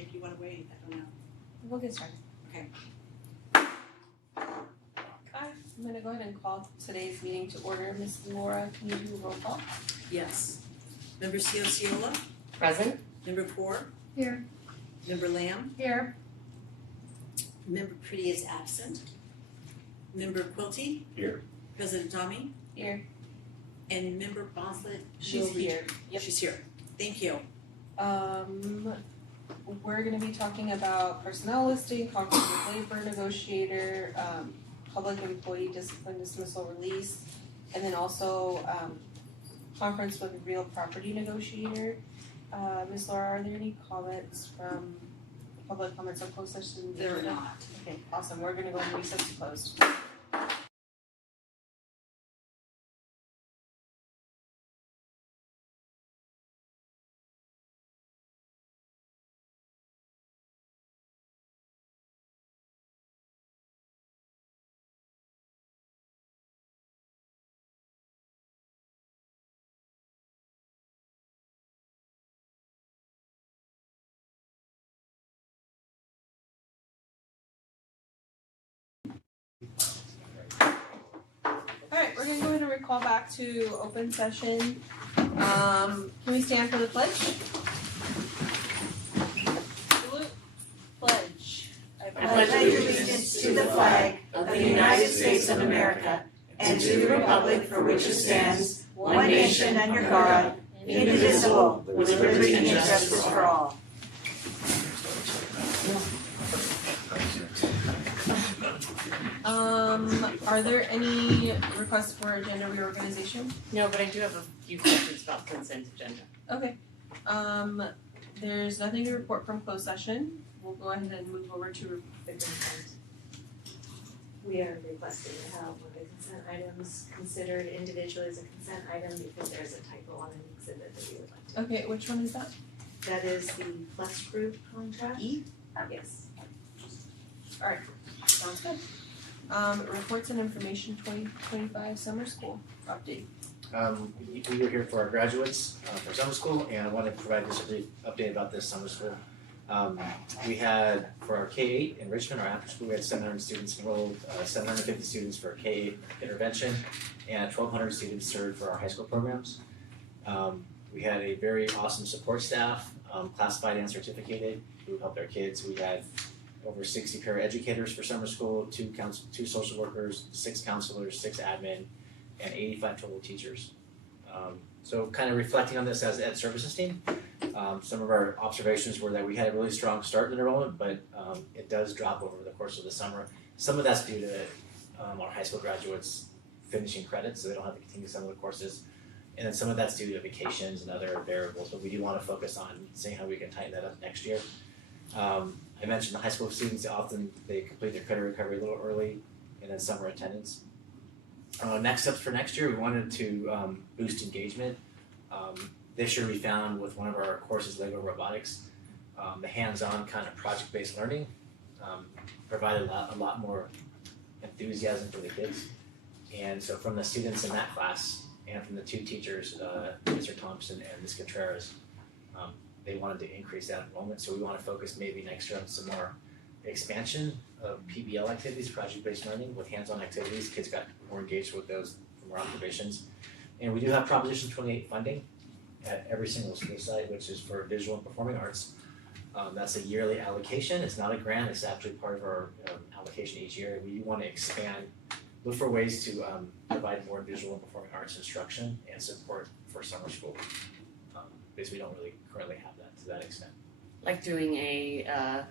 If you want to wait, I don't know. We'll get started. Okay. Hi, I'm gonna go ahead and call today's meeting to order. Ms. Laura, can you do a roll call? Yes. Member Ciociola, Present. Member Poor, Here. Member Lamb, Here. Member Pretty is absent. Member Quilty, Here. President Tommy, Here. and Member Boslett, She's will be- here. Yep. She's here. Thank you. We're gonna be talking about personnel listing, conflict with labor negotiator, public employee discipline dismissal release, and then also, conference with real property negotiator. Ms. Laura, are there any comments from, public comments on closed session? There are not. Okay, awesome, we're gonna go and recess to closed. Alright, we're gonna go ahead and recall back to open session. Can we stand for the pledge? Salute. Pledge. I pledge allegiance to the flag of the United States of America and to the republic for which it stands, one nation under God, indivisible, with liberty and justice for all. Are there any requests for agenda reorganization? No, but I do have a few questions about consent agenda. Okay. There's nothing to report from closed session. We'll go ahead and move over to the consent. We are requesting to have one of the consent items considered individually as a consent item because there's a typo on an exhibit that we would like to. Okay, which one is that? That is the Flex Group contract. E? Yes. Sounds good. Reports and information 2025 summer school update. We were here for our graduates for summer school, and I wanted to provide just a brief update about this summer school. We had, for our K-8 in Richmond, our after school, we had 700 students enrolled, 750 students for K-8 intervention, and 1,200 students served for our high school programs. We had a very awesome support staff, classified and certificated, who helped our kids. We had over 60 paraeducators for summer school, two social workers, 6 counselors, 6 admin, and 85 total teachers. So kind of reflecting on this as ed services team, some of our observations were that we had a really strong start in enrollment, but it does drop over the course of the summer. Some of that's due to our high school graduates finishing credits, so they don't have to continue some of the courses. And then some of that's due to vacations and other variables, but we do want to focus on seeing how we can tighten that up next year. I mentioned the high school students, often they complete their credit recovery a little early, and then summer attendance. Next steps for next year, we wanted to boost engagement. This year we found with one of our courses, Lego Robotics, the hands-on kind of project-based learning provided a lot more enthusiasm for the kids. And so from the students in that class and from the 2 teachers, Mr. Thompson and Ms. Contreras, they wanted to increase that enrollment, so we want to focus maybe next year on some more expansion of PBL activities, project-based learning with hands-on activities. Kids got more engaged with those from our observations. And we do have Proposition 28 funding at every single school site, which is for visual and performing arts. That's a yearly allocation. It's not a grant, it's actually part of our allocation each year. We want to expand, look for ways to provide more visual and performing arts instruction and support for summer school. Because we don't really currently have that to that extent. Like doing a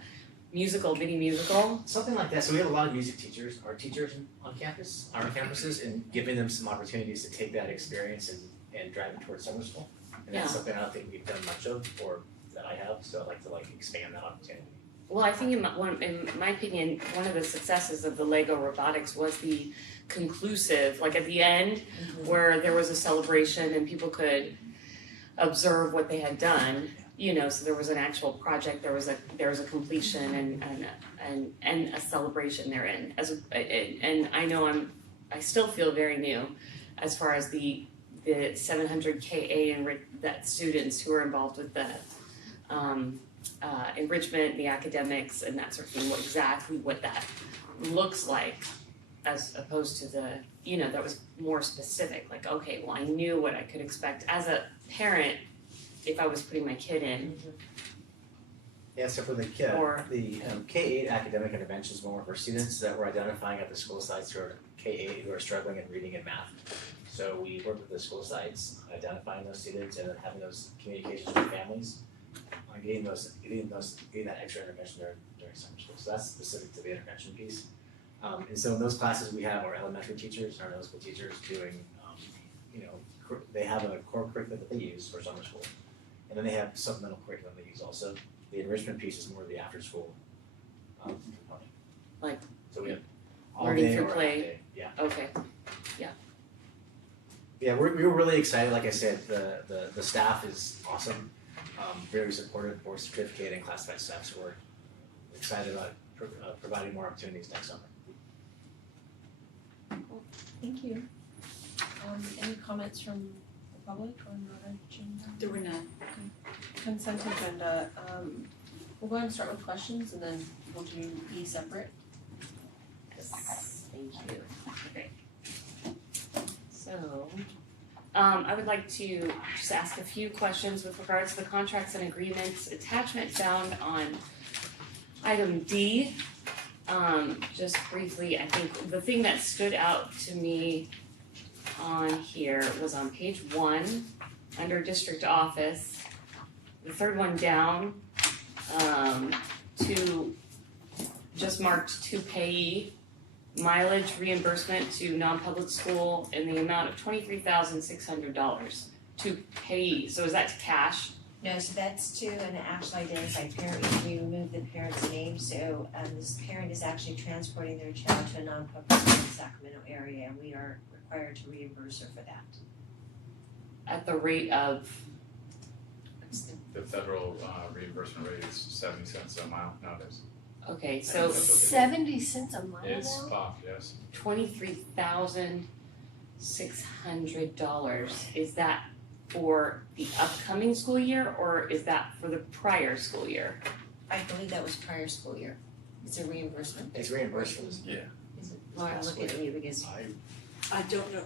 mini musical. Something like that. So we have a lot of music teachers, art teachers on campus, our campuses, and giving them some opportunities to take that experience and drive it towards summer school. And that's something I don't think we've done much of, or that I have. So I'd like to expand that opportunity. Well, I think in my opinion, one of the successes of the Lego Robotics was the conclusive, like at the end, where there was a celebration and people could observe what they had done. You know, so there was an actual project, there was a completion and a celebration therein. And I know I still feel very new as far as the 700 KA and that students who are involved with the enrichment, the academics, and that sort of thing, what that looks like, as opposed to the, that was more specific, like, okay, well, I knew what I could expect as a parent if I was putting my kid in. Yeah, so for the kid, Or- the K-8 academic interventions more for students that we're identifying at the school sites who are K-8 who are struggling in reading and math. So we work with the school sites, identifying those students and then having those communications with families, on getting that extra intervention during summer school. So that's specific to the intervention piece. And so in those classes, we have our elementary teachers, our middle school teachers doing, they have a core curriculum that they use for summer school. And then they have supplemental curriculum they use also. The enrichment piece is more the after school component. Like So we have all learning day through or half play. day, yeah. Okay, Yeah, we were really excited, like I said, the staff is awesome, very supportive, board certificate and classified staff, so we're excited about providing more opportunities next summer. Thank you. Any comments from the public on our agenda? There were none. Consent agenda, we'll go ahead and start with questions and then we'll do E separate. yes, thank you, okay. So, I would like to just ask a few questions with regards to the contracts and agreements attachment found on item D. Just briefly, I think the thing that stood out to me on here was on page 1, under district office, the third one down, just marked to payee, mileage reimbursement to non-public school in the amount of $23,600 to payee. So is that to cash? No, so that's to an actual identified parent, because we removed the parent's name, so this parent is actually transporting their child to a non-public school in the Sacramento area, and we are required to reimburse her for that. At the rate of, The federal reimbursement rate is 70 cents a mile nowadays. okay, so 70 cents a mile It's now? off, yes. $23,600, is that for the upcoming school year or is that for the prior school year? I believe that was prior school year. It's a reimbursement. It's reimbursement. Is it? Well, I'm looking at you because. I don't know,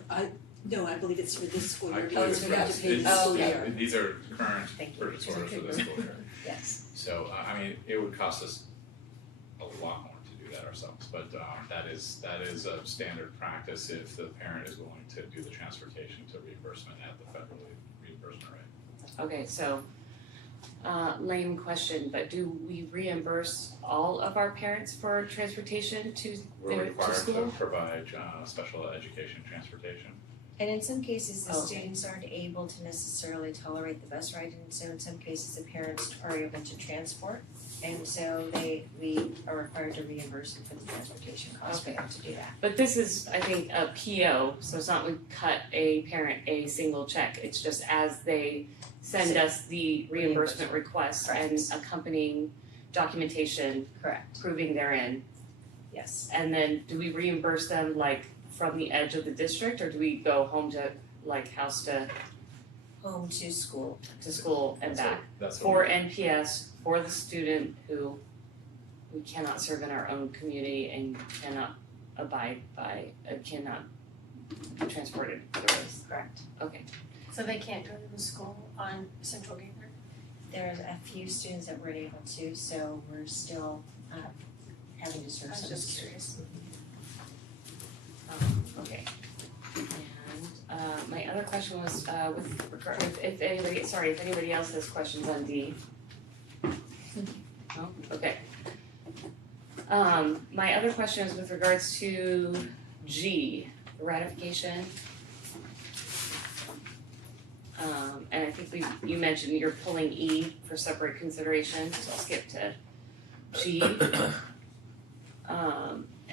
no, I believe it's for this school year. I Oh, believe it's it's for right. this to pay It's- this school okay. year. These are current Thank you. purchase orders for this school year. Yes. So, I mean, it would cost us a lot more to do that ourselves, but that is a standard practice if the parent is willing to do the transportation to reimbursement at the federal reimbursement rate. Okay, so, lame question, but do we reimburse all of our parents for transportation to We're to required school? to provide special education transportation. And in some cases, the Okay. students aren't able to necessarily tolerate the bus ride, and so in some cases, the parents are able to transport. And so we are required to reimburse them for the transportation costs for them to do that. But this is, I think, a PO, so it's not we cut a parent a single check, it's just as they send us the reimbursement request and Correct. accompanying documentation Correct. proving they're in. Yes. And then do we reimburse them like from the edge of the district, or do we go home to like house to Home to school. school and back? That's what For we- NPS, for the student who we cannot serve in our own community and cannot abide by, cannot be transported otherwise. Correct. Okay, So they can't go to the school on Central Gator? There's a few students that weren't able to, so we're still having to serve I was some just students. curious. okay. And my other question was with regard, if anybody else has questions on D. No, okay. My other question is with regards to G, the ratification. And I think you mentioned you're pulling E for separate consideration, so I'll skip to G.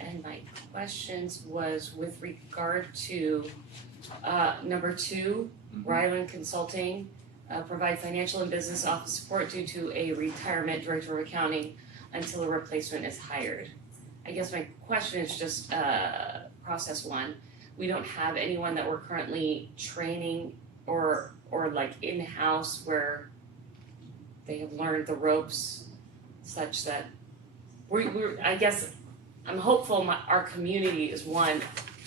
And my questions was with regard to number 2, Ryland Consulting, provide financial and business office support due to a retirement director of accounting until a replacement is hired. I guess my question is just process 1. We don't have anyone that we're currently training or like in-house where they have learned the ropes such that we're I guess I'm hopeful our community is one,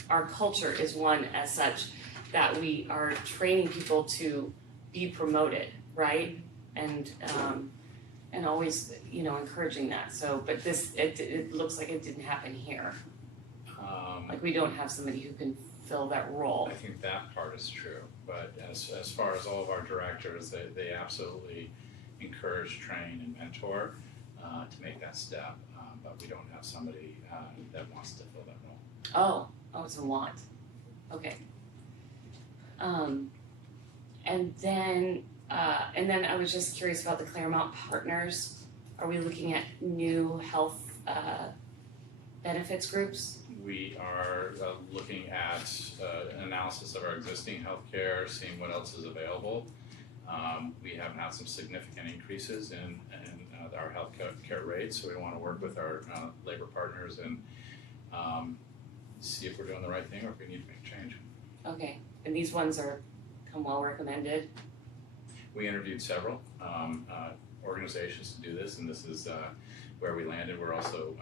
our culture is one as such that we are training people to be promoted, right? And always, encouraging that. So, but it looks like it didn't happen here. Like we don't have somebody who can fill that role. I think that part is true, but as far as all of our directors, they absolutely encourage, train, and mentor to make that step. But we don't have somebody that wants to fill that role. Oh, it's a want. Okay. And then I was just curious about the Claremont Partners. Are we looking at new health benefits groups? We are looking at an analysis of our existing healthcare, seeing what else is available. We have had some significant increases in our healthcare rates, so we want to work with our labor partners and see if we're doing the right thing or if we need to make a change. Okay, and these ones come well recommended? We interviewed several organizations to do this, and this is where we landed. We're also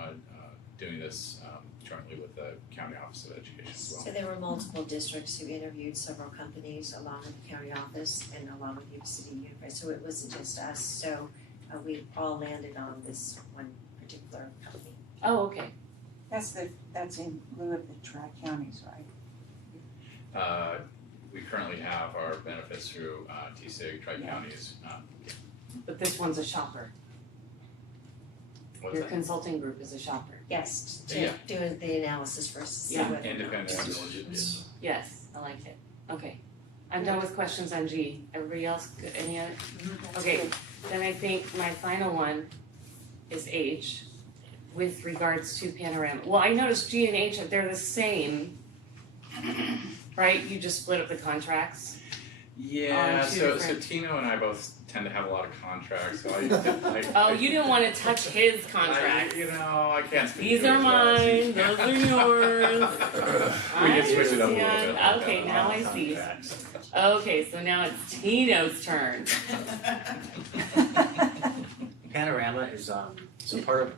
doing this jointly with the County Office of Education as well. So there were multiple districts who interviewed several companies along with the county office and along with YCUSD University. So it wasn't just us. So we all landed on this one particular company. Oh, okay. That's in lieu of the tri-counties, right? We currently have our benefits through TSIG, Tri-Counties. But this one's a shopper. What's Your that? consulting group is a shopper. Yes, to Yeah. do the analysis first to see Yeah. what. Independent and diligent. Yes, I like it. Okay. I'm done with questions on G. Everybody else, good? Any other? Okay, then I think my final one is H with regards to Panorama. Well, I noticed G and H, they're the same, right? You just split up the contracts. Yeah, two so different- Tino and I both tend to have a lot of contracts, so Oh, you didn't want to touch his contracts. I can't speak These to are it, mine, those are yours. We can switch it up a little bit. understand. Okay, now I see. Contracts. Okay, so now it's Tino's turn. Panorama is so part of.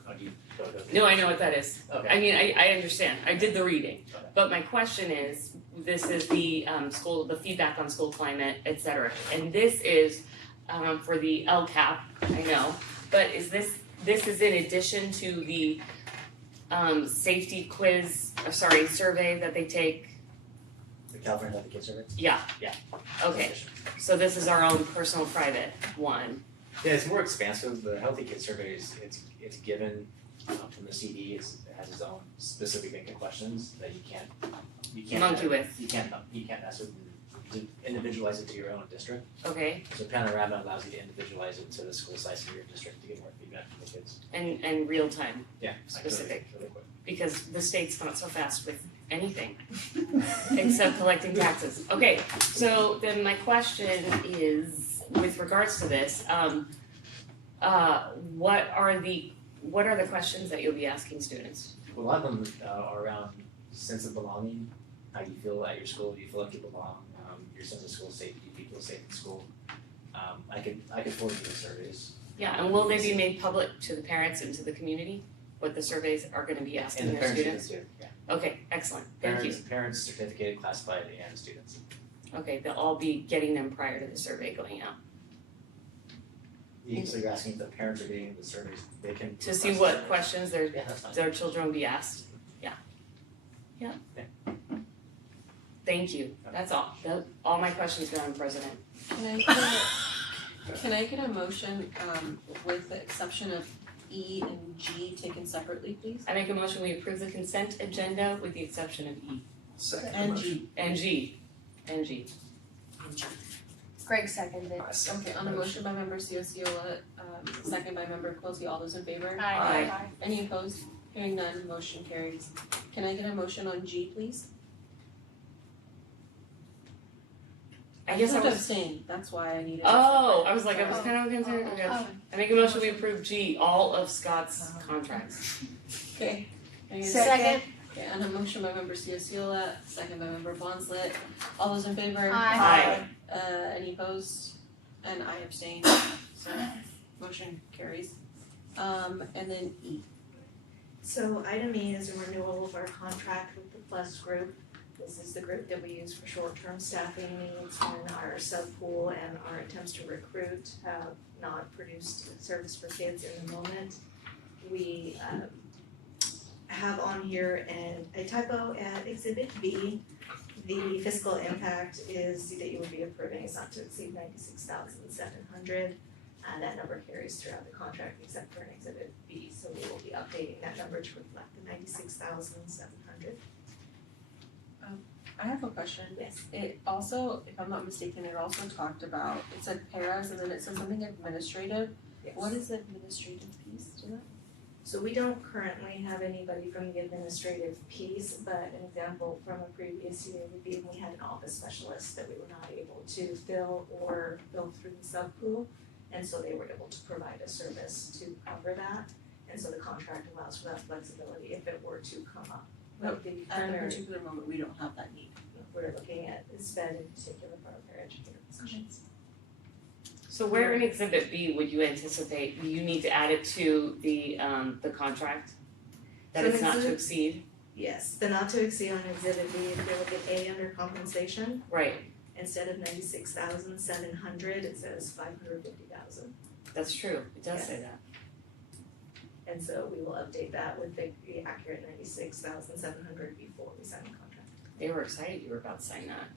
No, I know what that is. Okay. I mean, I understand. I did the reading. But my question is, this is the the feedback on school climate, et cetera. And this is for the LCAP, I know. But is this is in addition to the safety quiz, survey that they take? The California Healthy Kids Survey? Yeah. Yeah. Okay, so this is our own personal private one. Yeah, it's more expansive. The Healthy Kids Survey it's given from the CD. It has its own specific bank of questions that you can't Monkey with. You can't mess with to individualize it to your own district. Okay, So Panorama allows you to individualize it to the school size of your district to get more feedback from the kids. and real time, Yeah. Specific. Really quick. because the state's not so fast with anything except collecting taxes. Okay, so then my question is, with regards to this, what are the questions that you'll be asking students? A lot of them are around sense of belonging. How do you feel at your school? Do you feel like you belong? Your sense of school safety. Do you feel safe in school? I could forward you the surveys. Yeah, and will they be made public to the parents and to the community? What the surveys are gonna be asking And the their parents students? do, yeah. Okay, excellent, thank you. Parents, certificated, classified, and students. Okay, they'll all be getting them prior to the survey going out. So you're asking if the parents are getting the surveys, they can. To see request what surveys. questions Yeah, that's fine. their children will be asked. Yeah. Thank you, that's all. All my questions, Madam President. Can I get a motion with the exception of E and G taken separately, please? I make a motion, we approve the consent agenda with the exception of E And G. and G. And G. Greg seconded. Okay, on a motion by member Ciociola, second by member Quilty, all those in favor? Aye. Any opposed? Hearing none, motion carries. Can I get a motion on G, please? I guess I have to was, abstain, that's why I needed. oh, I was kind of concerned, okay. I make a motion, we approve G, all of Scott's contracts. Okay. Can I get a Second. Okay, on a motion by member Ciociola, second by member Bonslett, all those in favor? Aye. Any opposed? And I abstain, so motion carries. And then E. So item E is a renewal of our contract with the Plus Group. This is the group that we use for short-term staffing needs when our sub-pool and our attempts to recruit have not produced service for kids in the moment. We have on here a typo at Exhibit B. The fiscal impact is that you would be approving is not to exceed 96,700. That number carries throughout the contract except for an Exhibit B, so we will be updating that number to reflect the 96,700. I have a question. Yes. It also, if I'm not mistaken, it also talked about, it said paras and then it said something administrative. Yes. What is the administrative piece to that? So we don't currently have anybody from the administrative piece, but an example from a previous year would be when we had an office specialist that we were not able to fill or fill through the sub-pool. And so they were able to provide a service to cover that. And so the contract allows for that flexibility if it were to come up. But the At the primary, particular moment, we don't have that need. we're looking at SPED in particular for our paraeducator positions. So where in Exhibit B would you anticipate, you need to add it to the contract? That So it's not to exhibit- exceed? Yes, the not to exceed on Exhibit B, if you look at A under compensation, Right, instead of 96,700, it says 550,000. that's true, it does say that. And so we will update that with the accurate 96,700 before we sign the contract. They were excited you were about to sign that.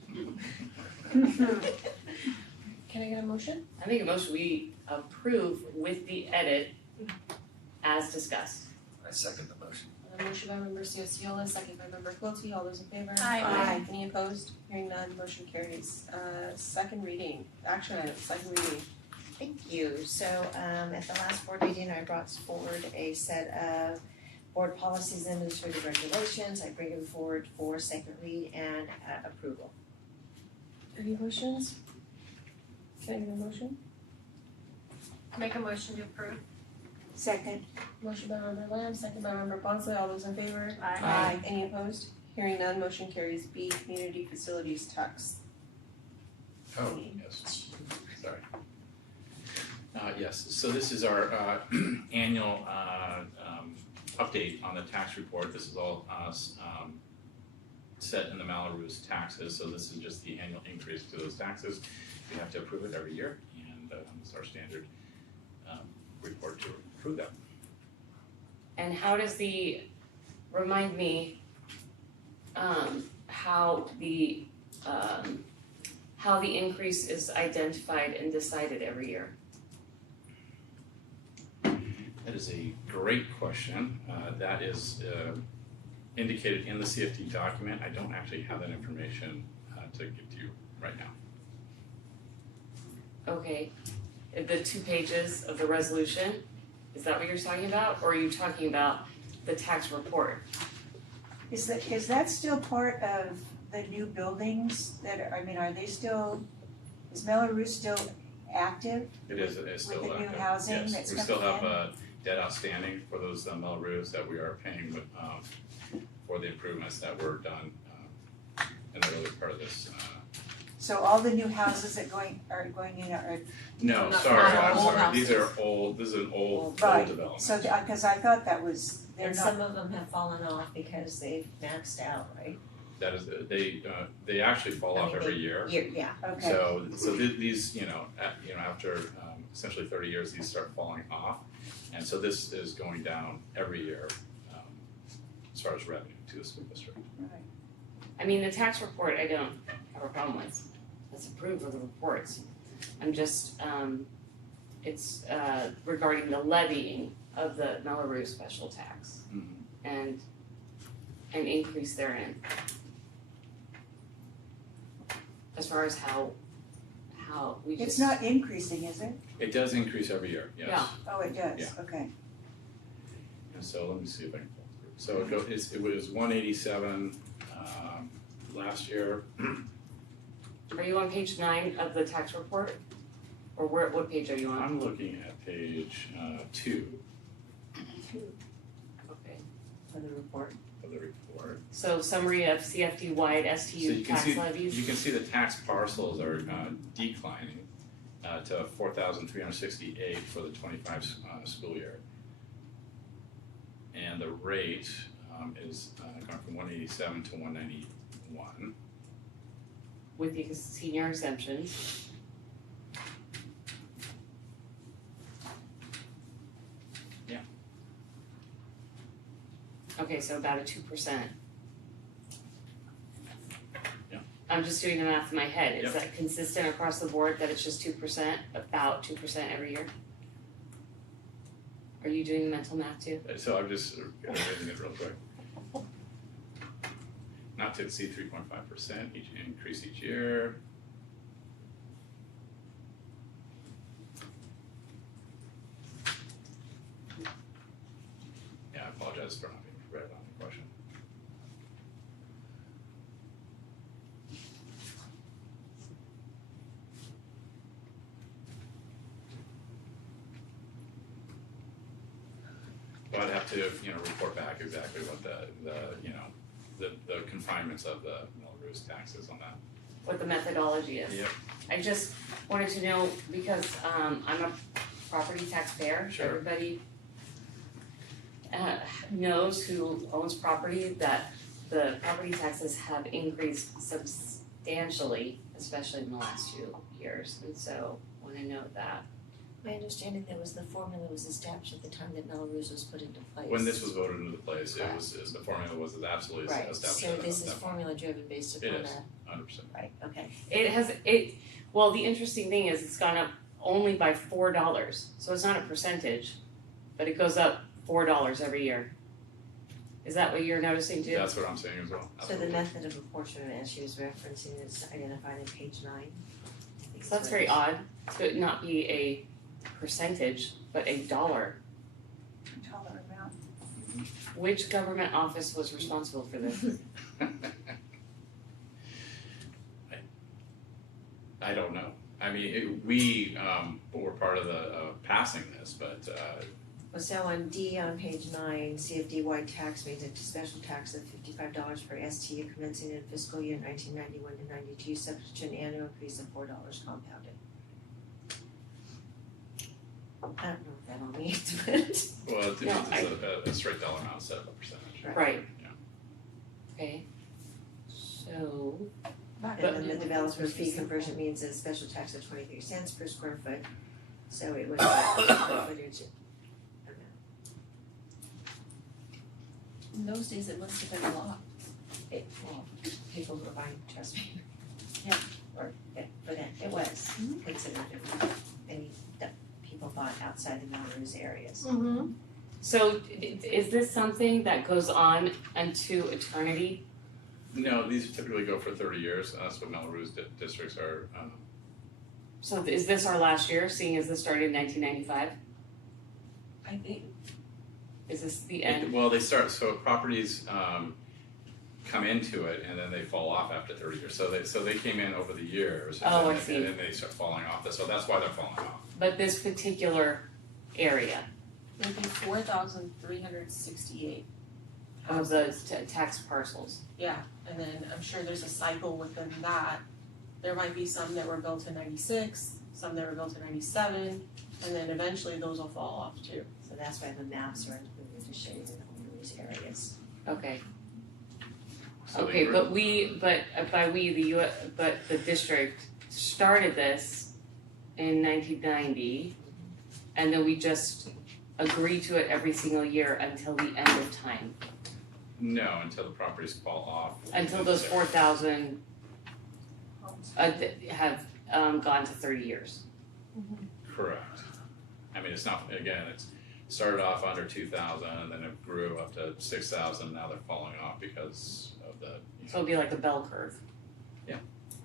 Can I get a motion? I make a motion we approve with the edit as discussed. I second the motion. A motion by member Ciola, second by member Quilty, all those in favor? Aye. Any opposed? Hearing none, motion carries. Second reading, action item, second reading. Thank you. So at the last board meeting, I brought forward a set of board policies and administrative regulations. I bring them forward for second read and approval. Any motions? Can I get a motion? Make a motion to approve. Second. Motion by member Lamb, second by member Ponce, all those in favor? Aye. Any opposed? Hearing none, motion carries. B, community facilities tax. Oh, yes, sorry. Yes, so this is our annual update on the tax report. This is all set in the Melrose taxes, so this is just the annual increase to those taxes. We have to approve it every year, and it's our standard report to approve that. And how does remind me, how the increase is identified and decided every year? That is a great question. That is indicated in the CFD document. I don't actually have that information to give to you right now. Okay, the 2 pages of the resolution, is that what you're talking about? Or are you talking about the tax report? Is that still part of the new buildings are they still, is Melrose still active? It's still With the new active. housing Yes, that's we still coming have debt outstanding for those Melrose that we are paying with, for the improvements that were done in the early part of this. So all the new houses that are going in are, No, Not- sorry, not I'm old sorry, these are houses. old, this is an old Right. development. so, because I thought that was, they're And not, some of them have fallen off because they've maxed out, right? That is, they actually fall off every year. Yeah. okay. So these, after essentially 30 years, these start falling off. And so this is going down every year as far as revenue to the school district. I mean, the tax report, I don't have a problem with. Let's approve of the reports. I'm just, it's regarding the levying of the Melrose special tax and an increase therein. As far as how we just. It's not increasing, is it? It does increase every year, yes. Yeah. Oh, it does, Yeah. okay. And so let me see if I can pull it through. So it was 187 last year. Are you on page 9 of the tax report? Or what page are you on? I'm looking at page 2 Okay. For the report. of the report. So summary of CFD-wide So STU you can tax see, levies? you can see the tax parcels are declining to 4,368 for the 25 school year. And the rate is going from 187 to 191. with the senior exemptions. Yeah. Okay, so about a 2%. Yeah. I'm just doing the math in my head. Is Yep. that consistent across the board that it's just 2%, about 2% every year? Are you doing the mental math too? So I'm just reading it real quick. Not to exceed 3.5% each increase each year. Yeah, I apologize for not being prepared on the question. But I'd have to, report back exactly what the confinements of the Melrose taxes on that. What the methodology is? Yep. I just wanted to know because I'm a property taxpayer. Sure. Everybody knows who owns property that the property taxes have increased substantially, especially in the last 2 years, and so want to note that. My understanding that was the formula was established at the time that Melrose was put into place. When this was voted into place, the formula was absolutely Right, established. so at this that is point. formula driven based It upon is. a, 100%. right, okay. Well, the interesting thing is it's gone up only by $4, so it's not a percentage, but it goes up $4 every year. Is that what you're noticing too? That's what I'm saying as well. So the method of apportionment as she was referencing is identified in page 9. I think So that's is very what odd to it not be a percentage, but a dollar. Dollar amount. Which government office was responsible for this? I don't know. I mean, we were part of the passing this, but Well, so on D on page 9, CFDY tax means a special tax of $55 per STU commencing in fiscal year 1991 to 92, subject to an annual increase of $4 compounded. I don't know what that all means, but. well, it's No, a straight dollar amount instead of a percentage. Right. Yeah. Okay. So, And then the developer fee conversion means a special tax of 23 cents per square foot, so it would be square footage amount. In those days, it must have been a lot. Well, people who are buying, trust me. Yeah. Or, yeah, but it was considered different than that people bought outside the Melrose areas. Mm-hmm. so is this something that goes on unto eternity? No, these typically go for 30 years, and that's what Melrose districts are. So is this our last year, seeing as this started in 1995? I think. Is this the end? Well, they start, so properties come into it and then they fall off after 30 years. So they came in over the years and, Oh, I then, see. and then they start falling off. So that's why they're falling off. But this particular area Maybe 4,368. of the tax parcels. Yeah, and then I'm sure there's a cycle within that. There might be some that were built in 96, some that were built in 97, and then eventually those will fall off too. So that's why the maps are included to show you the Melrose areas. Okay. So they Okay, grew- but the district started this in 1990, and then we just agree to it every single year until the end of time, No, until the properties fall off. until those 4,000 have gone to 30 years. Correct. I mean, it's not, again, it's started off under 2,000 and then it grew up to 6,000. Now they're falling off because of the. So it'll be like a bell curve. Yeah.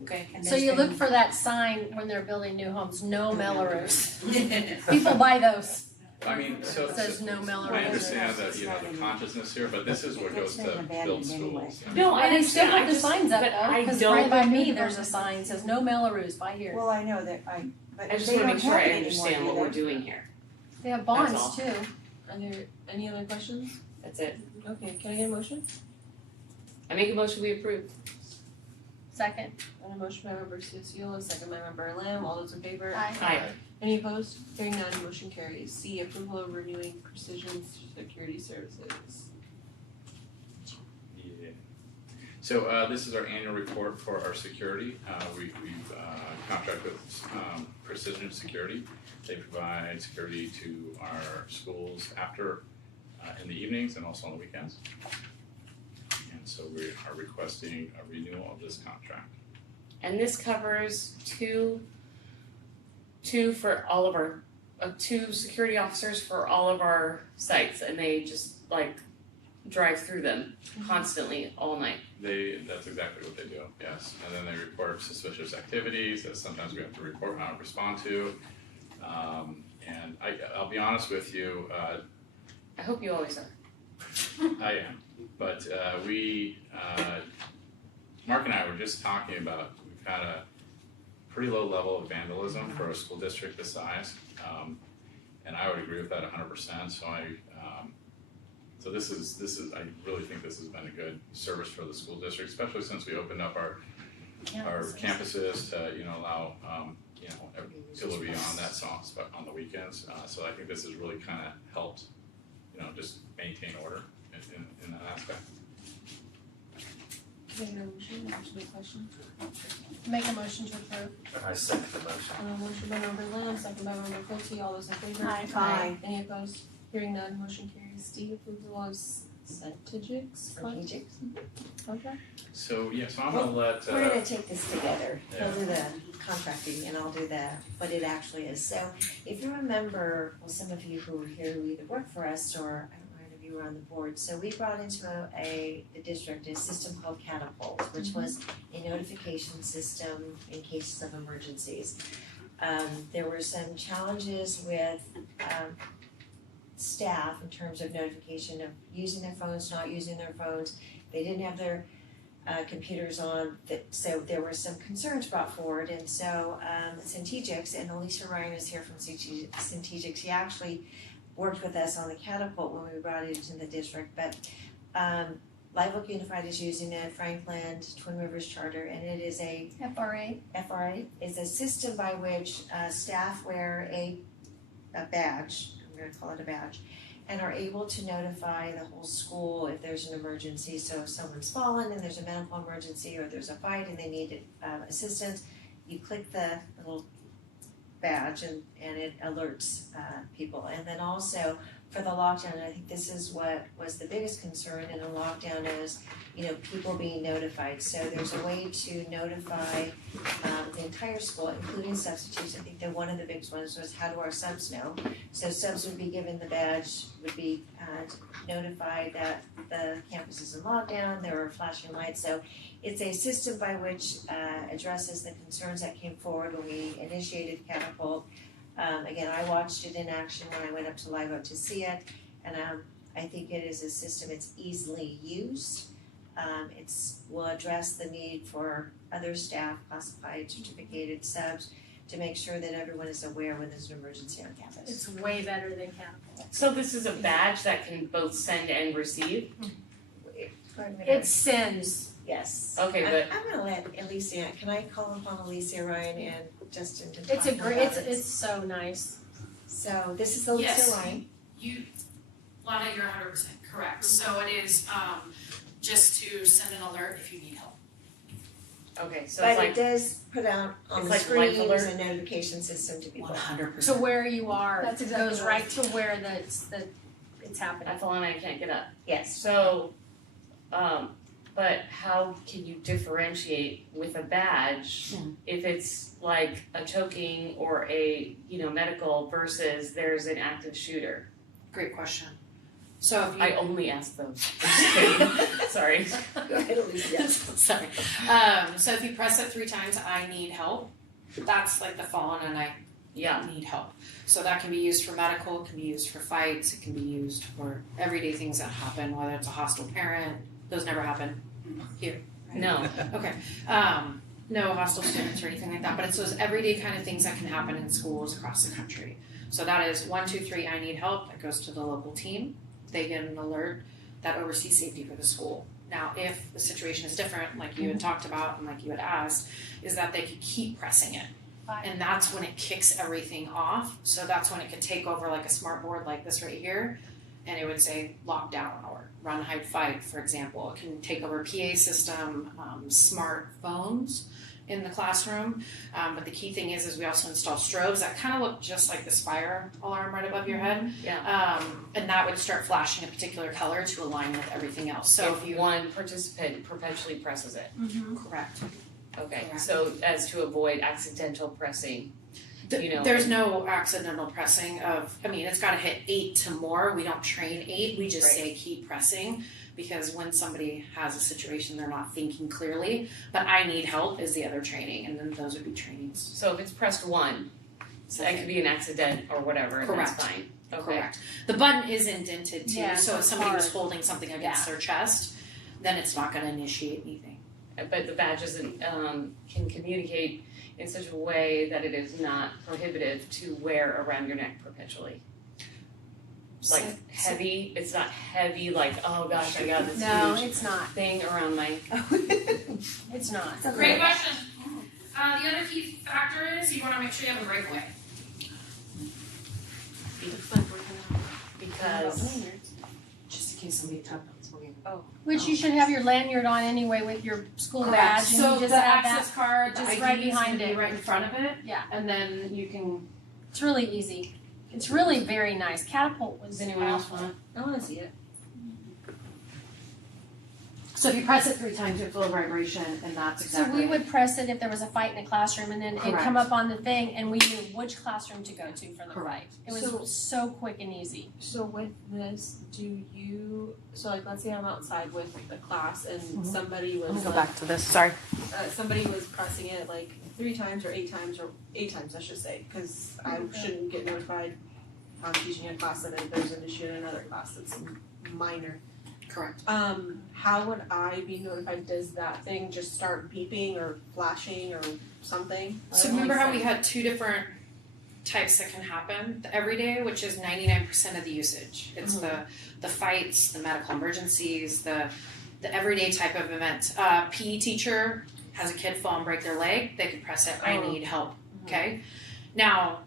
Okay. And So there's you been- look for that sign when they're building new homes, no Melrose. People buy those. I mean, so. It says no Melrose. I understand that, the consciousness here, but this is what goes It's been to abandoned build anyway. schools. No, I And they still understand. have I the just- signs up but I though, because don't- right by me, there's a sign, says no Melrose, buy here. Well, I know that but I just they wanna don't make sure have I it anymore, understand do what they? we're doing here. They have That's all. bonds too. Are there any other questions? That's it. Okay, can I get a motion? I make a motion we approve. Second. On a motion by member Susiola, second by member Lamb, all those in favor? Aye. Aye. Any opposed? Hearing none, motion carries. C, approval of renewing Precision Security Services. Yeah. So this is our annual report for our security. We've contracted with Precision Security. They provide security to our schools after, in the evenings and also on the weekends. And so we are requesting a renewal of this contract. And this covers two for all of our, 2 security officers for all of our sites, and they just like drive through them constantly all night. That's exactly what they do, yes. And then they report suspicious activities that sometimes we have to respond to. And I'll be honest with you, I hope you always are. I am, but Mark and I were just talking about, we've had a pretty low level of vandalism for a school district this size. And I would agree with that 100%, so this is, I really think this has been a good service for the school district, especially since we opened up our campuses to, allow, people to be on that song on the weekends. So I think this has really kind of helped, just maintain order in that aspect. Any motion, any questions? Make a motion to approve. I second the motion. On a motion by member Lamb, second by member Cote, all those in favor? Aye. Any opposed? Hearing none, motion carries. D, approval of Centigix contract? So, so I'm gonna let, We're gonna take this together. He'll do the contracting and I'll do what it actually is. So if you remember, well, some of you who were here who either work for us or I don't know if you were on the board. So we brought into the district a system called Catapult, which was a notification system in cases of emergencies. There were some challenges with staff in terms of notification of using their phones, not using their phones. They didn't have their computers on, so there were some concerns brought forward, and so Centigix, and Alicia Ryan is here from Centigix, she actually worked with us on the Catapult when we brought it into the district, but Live Oak Unified is using it, Franklin, Twin Rivers Charter, and it is a FRA is a system by which staff wear a badge, I'm gonna call it a badge, and are able to notify the whole school if there's an emergency. So if someone's fallen and there's a medical emergency, or there's a fight and they need assistance, you click the little badge and it alerts people. And then also for the lockdown, and I think this is what was the biggest concern in a lockdown is, people being notified. So there's a way to notify the entire school, including substitutes. I think that one of the big ones was, how do our subs know? So subs would be given the badge, would be notified that the campus is in lockdown, there are flashing lights. So it's a system by which addresses the concerns that came forward when we initiated Catapult. Again, I watched it in action when I went up to Live Oak to see it, and I think it is a system, it's easily used. Will address the need for other staff, classified, certificated subs, to make sure that everyone is aware when there's an emergency on campus. It's way better than Catapult. So this is a badge that can both send and receive? It sends. Yes. Okay, but I'm gonna let Alicia, can I call upon Alicia, Ryan, and Justin to talk It's a about great, it? it's so nice. So this is Alicia, Yes. Ryan. Lana, you're 100% correct. So it is just to send an alert if you need help. okay, so But it's it like does put out on it's the like screen, life there's alert? a notification system to people. 100%. So where you are, That's it exactly goes right. right to where it's happening. that's the line I can't get up. Yes. So, but how can you differentiate with a badge if it's like a choking or a, medical versus there's an active shooter? Great question. So if you I only ask those. Just kidding. Sorry. Go ahead, Alicia. sorry. So if you press it 3 times, I need help. That's like the fallen and I need help. So that can be used for medical, it can be used for fights, it can be used for everyday things that happen, whether it's a hostile parent. Those never happen here. Right? No. Okay. No hostile students or anything like that, but it's those everyday kind of things that can happen in schools across the country. So that is 1, 2, 3, I need help. That goes to the local team. They get an alert that oversees safety for the school. Now, if the situation is different, like you had talked about and like you had asked, is that they could keep pressing it. And that's when it kicks everything off. So that's when it could take over like a smart board like this right here, and it would say lockdown or run, hide, fight, for example. It can take over PA system, smartphones in the classroom. But the key thing is we also install strobes that kind of look just like this fire alarm right above your head. Yeah. And that would start flashing a particular color to align with everything else. So if one participant perpetually presses it. Correct. Okay, Correct. so as to avoid accidental pressing, There's no accidental pressing of, I mean, it's gotta hit 8 to more. We don't train 8, we just say keep pressing. Because when somebody has a situation, they're not thinking clearly, but I need help is the other training, and then those would be trainings. So if it's pressed 1, so that could be an accident or whatever, and Correct. that's fine. Okay. Correct. The button is indented too, Yeah, so if it's somebody was hard. holding something against their chest, then it's not gonna initiate anything. But the badge isn't, can communicate in such a way that it is not prohibitive to wear around your neck perpetually. Like heavy, it's not heavy like, oh gosh, I got this No, huge it's not. thing around my, It's not. Great question. The other key factor is you wanna make sure you have a breakaway. because Just in case somebody tapped on something. Which you should have your lanyard on anyway with your school Correct. badge, and So you just the add access that. card, the just ID right is behind gonna be it. right in front of it. Yeah. And then you can. It's really easy. It's really very nice. Catapult was Does anyone else awesome. want? I wanna see it. So if you press it 3 times, you feel a vibration, and that's So exactly. we would press it if there was a fight in a classroom, and then it'd come Correct. up on the thing, and we knew which classroom to go to for the fight. Correct. It was so quick and easy. So with this, do you, so like let's say I'm outside with a class and somebody was like, to this. Sorry. somebody was pressing it like 3 times or 8 times or 8 times I should say, because I shouldn't get notified if I'm teaching a class and then there's an issue in another class that's minor. Correct. How would I be notified? Does that thing just start beeping or flashing or something? So remember how we had 2 different types that can happen? The everyday, which is 99% of the usage. It's the fights, the medical emergencies, the everyday type of event. PE teacher has a kid fall and break their leg, they can press it, I need help. Okay? Now,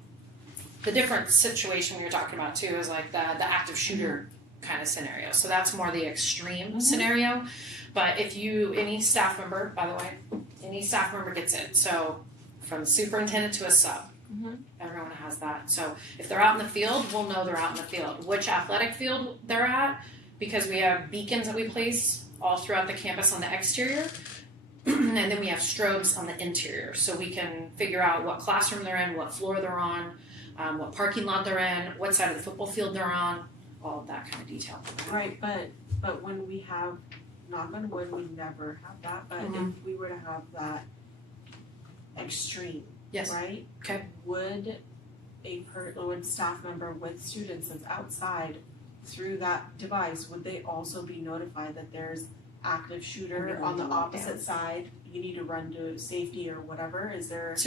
the different situation we were talking about too is like the active shooter kind of scenario. So that's more the extreme scenario. But if any staff member, by the way, any staff member gets it. So from superintendent to a sub, everyone has that. So if they're out in the field, we'll know they're out in the field. Which athletic field they're at, because we have beacons that we place all throughout the campus on the exterior. And then we have strobes on the interior. So we can figure out what classroom they're in, what floor they're on, what parking lot they're in, what side of the football field they're on, all of that kind of detail. Right, but when we have, knock on wood, we never have that, but if we were to have that extreme, Yes. right? Okay. Would would staff member with students that's outside through that device, would they also be notified that there's active shooter on the opposite side? You need to run to safety or whatever, is there?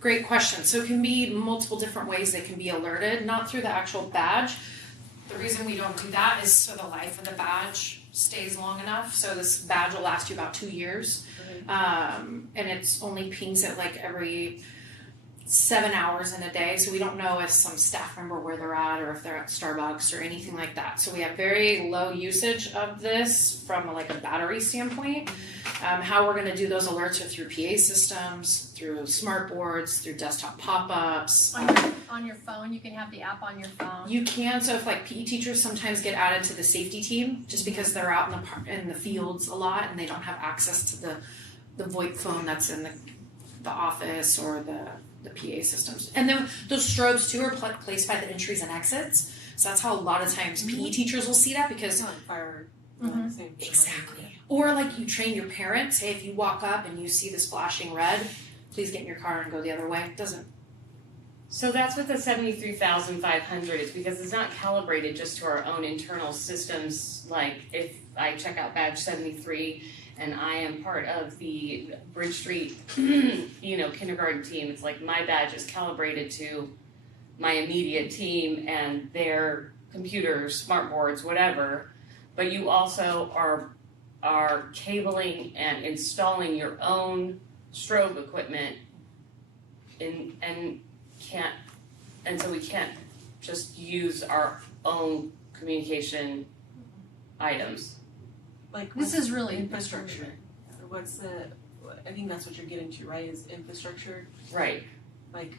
Great question. So it can be multiple different ways they can be alerted, not through the actual badge. The reason we don't do that is so the life of the badge stays long enough. So this badge will last you about 2 years. And it's only pings it like every 7 hours in a day. So we don't know if some staff member where they're at or if they're at Starbucks or anything like that. So we have very low usage of this from like a battery standpoint. How we're going to do those alerts are through PA systems, through smart boards, through desktop pop-ups. On your phone, you can have the app on your phone. You can, so if like PE teachers sometimes get added to the safety team just because they're out in the fields a lot and they don't have access to the VoIP phone that's in the office or the PA systems. And then those strobes too are placed by the entries and exits. So that's how a lot of times PE teachers will see that because Fire. Same. exactly. Or like you train your parents, hey, if you walk up and you see this flashing red, please get in your car and go the other way. It doesn't. So that's what the 73,500 is, because it's not calibrated just to our own internal systems. Like if I check out badge 73 and I am part of the Bridge Street, kindergarten team, it's like my badge is calibrated to my immediate team and their computers, smart boards, whatever. But you also are are cabling and installing your own strobe equipment and so we can't just use our own communication items. Like This is really infrastructure. What's the? I think that's what you're getting to, right? Is infrastructure Right. like?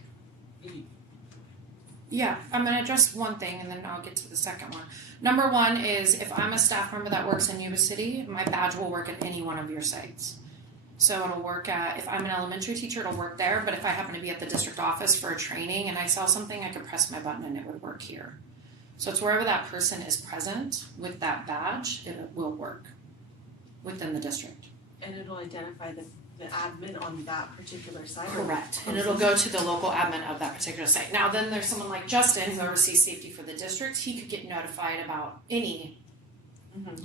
Yeah, I'm gonna address one thing and then I'll get to the second one. Number one is if I'm a staff member that works in Yuba City, my badge will work at any one of your sites. So it'll work at, if I'm an elementary teacher, it'll work there, but if I happen to be at the district office for a training and I saw something, I could press my button and it would work here. So it's wherever that person is present with that badge, it will work within the district. And it'll identify the admin on that particular site. Correct. And it'll go to the local admin of that particular site. Now then there's someone like Justin who oversees safety for the district. He could get notified about any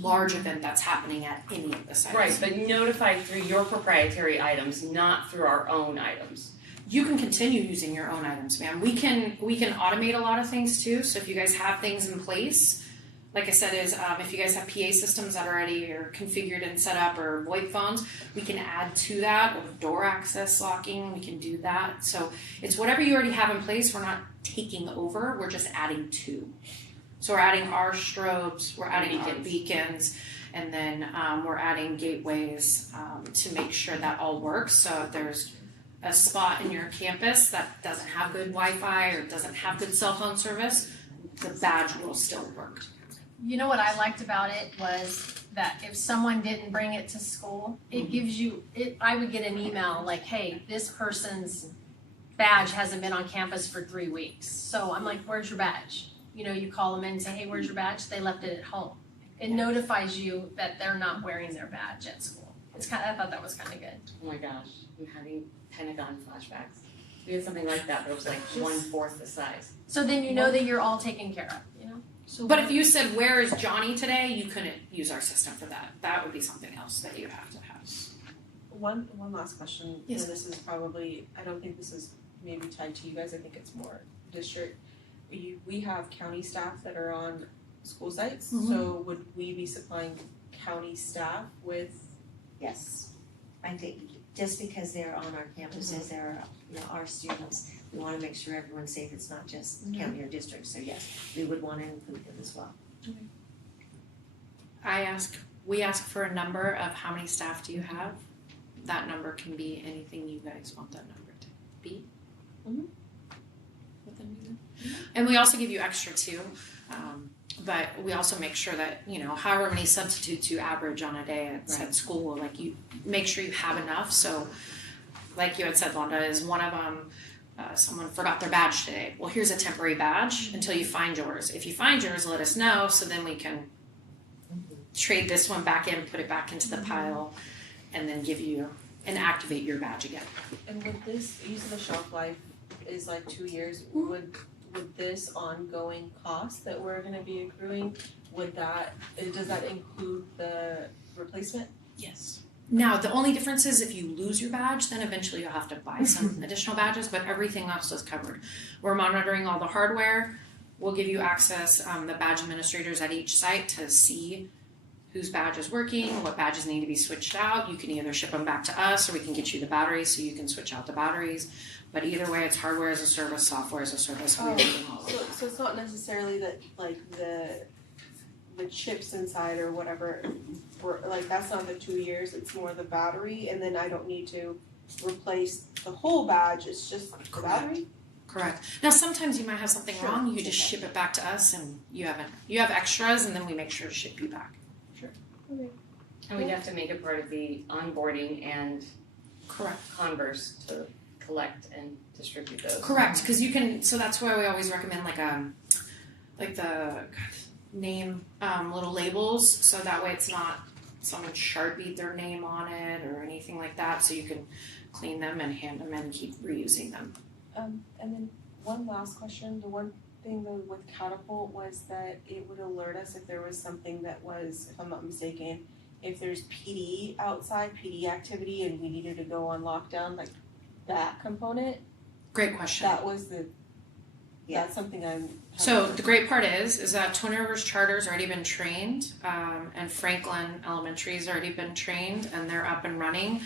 large event that's happening at any of the sites. Right, but notified through your proprietary items, not through our own items. You can continue using your own items, ma'am. We can automate a lot of things too. So if you guys have things in place, like I said, if you guys have PA systems that already are configured and set up or VoIP phones, we can add to that, or door access locking, we can do that. So it's whatever you already have in place. We're not taking over, we're just adding to. So we're adding our strobes, we're adding our beacons, and then we're adding gateways to make sure that all works. So if there's a spot in your campus that doesn't have good Wi-Fi or doesn't have good cell phone service, the badge will still work. You know what I liked about it was that if someone didn't bring it to school, it gives you, I would get an email like, hey, this person's badge hasn't been on campus for 3 weeks. So I'm like, where's your badge? You know, you call them in and say, hey, where's your badge? They left it at home. It notifies you that they're not wearing their badge at school. I thought that was kind of good. Oh my gosh, I'm having Pentagon flashbacks. We had something like that, but it was like 1/4 the size. So then you know that you're all taken care of, you know? But if you said, where is Johnny today, you couldn't use our system for that. That would be something else that you have to have. One last question. Yes. And this is probably, I don't think this is maybe tied to you guys. I think it's more district. We have county staff that are on school sites. So would we be supplying county staff with? Yes, I think just because they're on our campuses, they're our students, we wanna make sure everyone's safe, it's not just county or district, so yes, we would wanna include them as well. We ask for a number of how many staff do you have? That number can be anything you guys want that number to be. Within reason. And we also give you extra too, but we also make sure that, however many substitutes you average on a day at school, like you make sure you have enough. So like you had said, Londa, is one of them, someone forgot their badge today. Well, here's a temporary badge until you find yours. If you find yours, let us know so then we can trade this one back in, put it back into the pile, and then give you and activate your badge again. And would this, use of the shelf life is like 2 years, would this ongoing cost that we're gonna be accruing, does that include the replacement? Yes. Now, the only difference is if you lose your badge, then eventually you'll have to buy some additional badges, but everything else is covered. We're monitoring all the hardware. We'll give you access, the badge administrators at each site to see whose badge is working, what badges need to be switched out. You can either ship them back to us or we can get you the batteries so you can switch out the batteries. But either way, it's hardware as a service, software as a service. We're doing all of it. So it's not necessarily that like the chips inside or whatever, that's not the 2 years, it's more the battery, and then I don't need to replace the whole badge, it's just the battery? Correct. Now, sometimes you might have something wrong, you just ship it back to us and you have extras and then we make sure to ship you back. Okay. And we'd have to make it part of the onboarding and Correct. Converse to collect and distribute those. Correct, because you can, so that's why we always recommend like the name little labels, so that way it's not someone Sharpied their name on it or anything like that, so you can clean them and hand them and keep reusing them. And then one last question, the one thing though with Catapult was that it would alert us if there was something that was, if I'm not mistaken, if there's PD outside, PD activity and we needed to go on lockdown, like that component. Great question. That was the That's something I'm. So the great part is that Twin Rivers Charter's already been trained, and Franklin Elementary's already been trained, and they're up and running.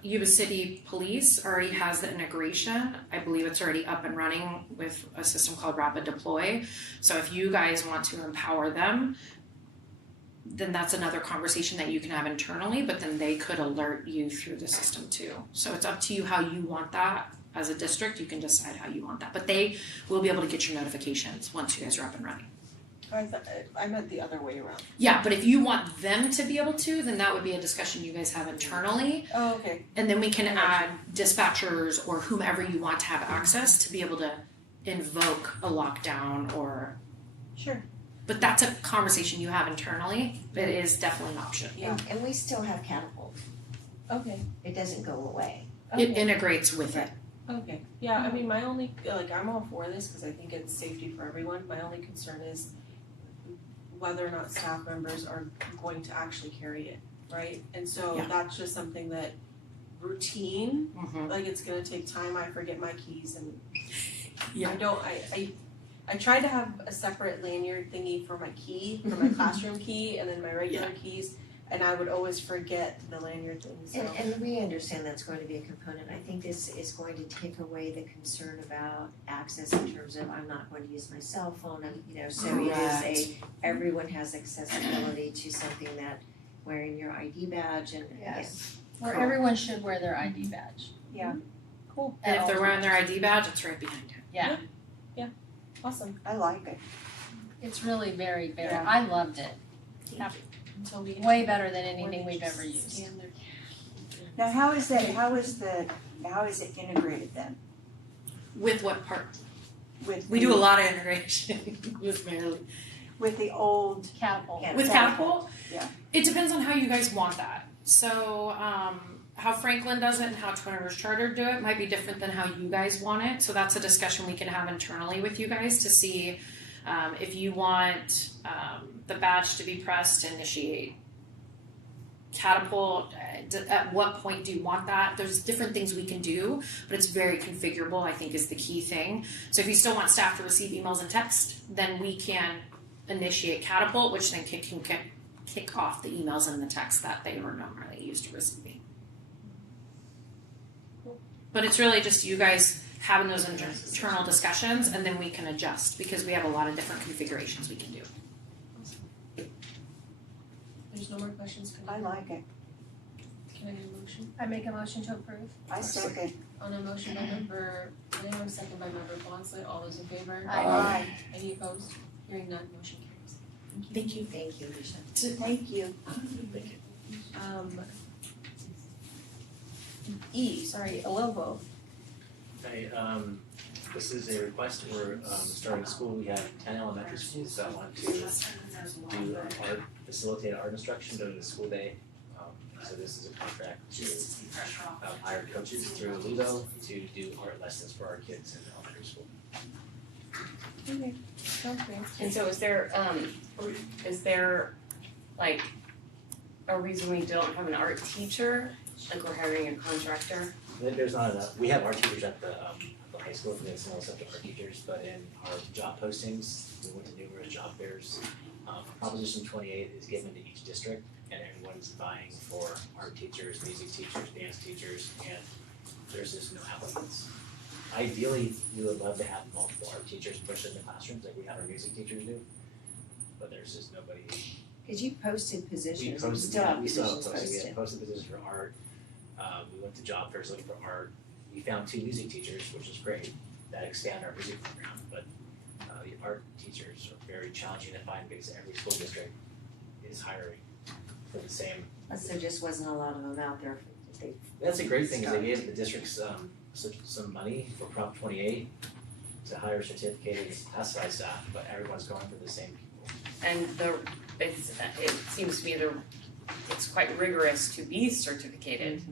Yuba City Police already has the integration. I believe it's already up and running with a system called Rapid Deploy. So if you guys want to empower them, then that's another conversation that you can have internally, but then they could alert you through the system too. So it's up to you how you want that. As a district, you can decide how you want that, but they will be able to get your notifications once you guys are up and running. I meant the other way around. Yeah, but if you want them to be able to, then that would be a discussion you guys have internally. Oh, okay. And then we can add dispatchers or whomever you want to have access to be able to invoke a lockdown or. Sure. But that's a conversation you have internally. It is definitely an option. Yeah. And we still have Catapult. Okay. It doesn't go away. It integrates with it. Okay, yeah, I mean, my only, I'm all for this because I think it's safety for everyone. My only concern is whether or not staff members are going to actually carry it, right? And so Yeah. that's just something that routine, Mm-hmm. like it's gonna take time. I forget my keys and Yeah. I tried to have a separate lanyard thingy for my key, for my classroom key, and then my regular keys. And I would always forget the lanyard thing, so. And we understand that's going to be a component. I think this is going to take away the concern about access in terms of I'm not going to use my cell phone, so it is everyone has accessibility to something that wearing your ID badge and. Yes. Where everyone should wear their ID badge. Yeah. Cool. And if they're wearing their ID badge, it's right behind it. Yeah, Awesome. I like it. it's really very, very, Yeah. I loved it. Until we. Way better than anything we've ever used. Scan their Now, how is it integrated then With what part? with We do a lot of integration with Maryland. with the old, Catapult. Yeah. With Catapult? Yeah. It depends on how you guys want that. So, how Franklin does it and how Twin Rivers Charter do it might be different than how you guys want it. So that's a discussion we can have internally with you guys to see if you want the badge to be pressed to initiate Catapult. At what point do you want that? There's different things we can do, but it's very configurable, I think, is the key thing. So if you still want staff to receive emails and text, then we can initiate Catapult, which then can kick off the emails and the text that they were normally used to receiving. But it's really just you guys having those internal discussions, and then we can adjust because we have a lot of different configurations we can do. There's no more questions. Can I like it. Can I get a motion? I make a motion to approve. I second. On a motion by member Lehman, second by member Bonsley, all those in favor? Aye. Any opposed? Hearing none, motion carries. Thank you. Thank you, Lisa. Thank you. Alovo. Hey, this is a request. We're starting school. We have 10 elementary schools that want to do art, facilitate art instruction during the school day. So this is a contract to hire coaches through Ludo to do art lessons for our kids in elementary school. Okay, sounds great. And so is there like a reason we don't have an art teacher? Like we're hiring a contractor? There's not enough. We have art teachers at the high school for the small subject art teachers, but in our job postings, we went to numerous job fairs. Proposition 28 is given to each district, and everyone's vying for art teachers, music teachers, dance teachers, and there's just no applicants. Ideally, we would love to have multiple art teachers pushed in the classrooms like we have our music teachers do, but there's just nobody. Cause you posted We positions, posted, you still have we still have positions posted, we posted. had posted positions for art. We went to job fairs looking for art. We found 2 music teachers, which is great, that expand our music program, but the art teachers are very challenging to find because every school district is hiring for the same. Plus there just wasn't a lot of them out there. That's a great thing, is they gave the districts some money for Prop 28 to hire certificated classified staff, but everyone's going for the same people. And it seems to me it's quite rigorous to be certificated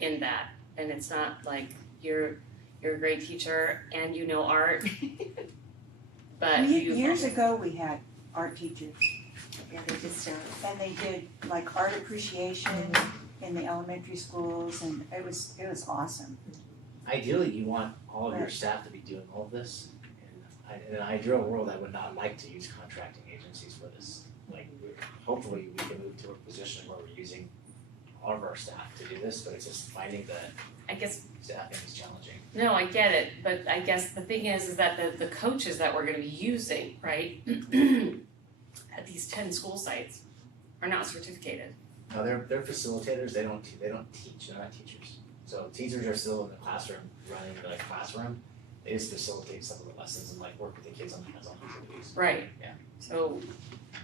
in that. And it's not like you're a great teacher and you know art, but Years ago, we had art teachers, Yeah, they just and they did like art appreciation in the elementary schools, and it was awesome. ideally, you want all of your staff to be doing all of this. And in an ideal world, I would not like to use contracting agencies for this. Like, hopefully, we can move to a position where we're using all of our staff to do this, but it's just finding the I guess, staffing is challenging. no, I get it, but I guess the thing is that the coaches that we're gonna be using, right? At these 10 school sites are not certificated. No, they're facilitators, they don't teach, they're not teachers. So teachers are still in the classroom, running the classroom, they just facilitate some of the lessons and like work with the kids on hands-on activities. Right. Yeah. So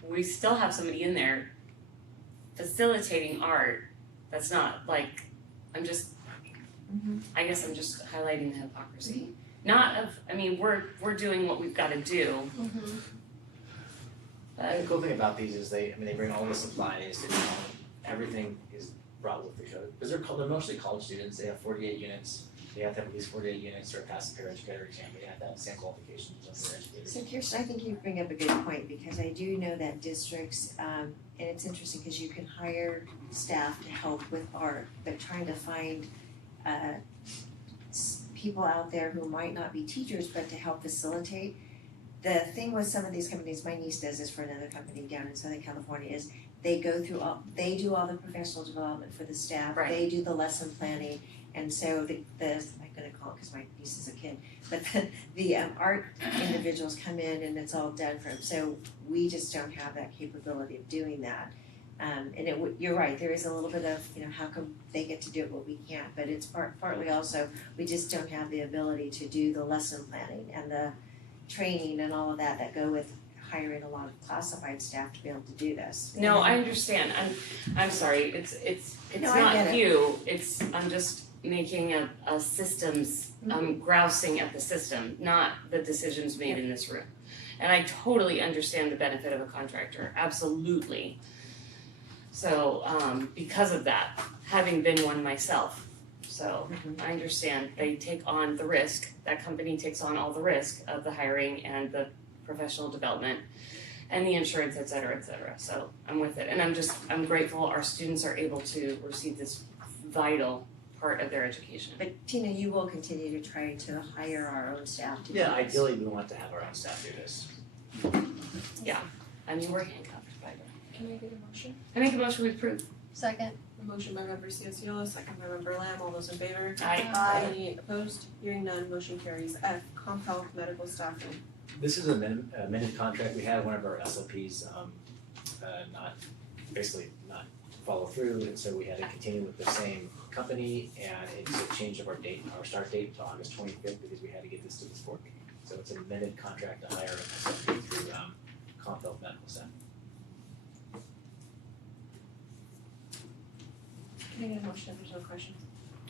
we still have somebody in there facilitating art that's not like, I guess I'm just highlighting the hypocrisy. Not of, I mean, we're doing what we've gotta do. The cool thing about these is they bring all the supplies, and everything is brought with the code. Because they're mostly college students, they have 48 units, they have to have at least 48 units or pass the peer educator exam, they have to have same qualifications as their educators. So Kirsten, I think you bring up a good point, because I do know that districts, and it's interesting because you can hire staff to help with art, but trying to find people out there who might not be teachers, but to help facilitate. The thing with some of these companies, my niece does this for another company down in Southern California, is they go through they do all the professional development for the staff, Right. They do the lesson planning, and so I'm gonna call it because my niece is a kid, but the art individuals come in and it's all done for them, so we just don't have that capability of doing that. And you're right, there is a little bit of, how come they get to do it but we can't, but it's partly also, we just don't have the ability to do the lesson planning and the training and all of that go with hiring a lot of classified staff to be able to do this. No, I understand, I'm sorry, it's No, I not get it. you, I'm just making a systems, I'm grousing at the system, not the decisions made in this room. And I totally understand the benefit of a contractor, absolutely. So, because of that, having been one myself, so I understand they take on the risk, that company takes on all the risk of the hiring and the professional development and the insurance, et cetera, so I'm with it. And I'm grateful our students are able to receive this vital part of their education. But Tina, you will continue to try to hire our own staff to do Yeah, this. ideally we want to have our own staff do this. I mean, we're handcuffed by that. Can I get a motion? I make a motion we approve. Second. A motion by member Cianciolo, second by member Lamb, all those in favor? Aye. Any opposed? Hearing none, motion carries. F, Comp Health Medical Staffing. This is a amended contract, we had one of our SLPs, not follow through, and so we had to continue with the same company, and it's a change of our start date to August 25th, because we had to get this to this board meeting. So it's an amended contract to hire an SLP through Comp Health Medical Staff. Can I get a motion if there's no questions?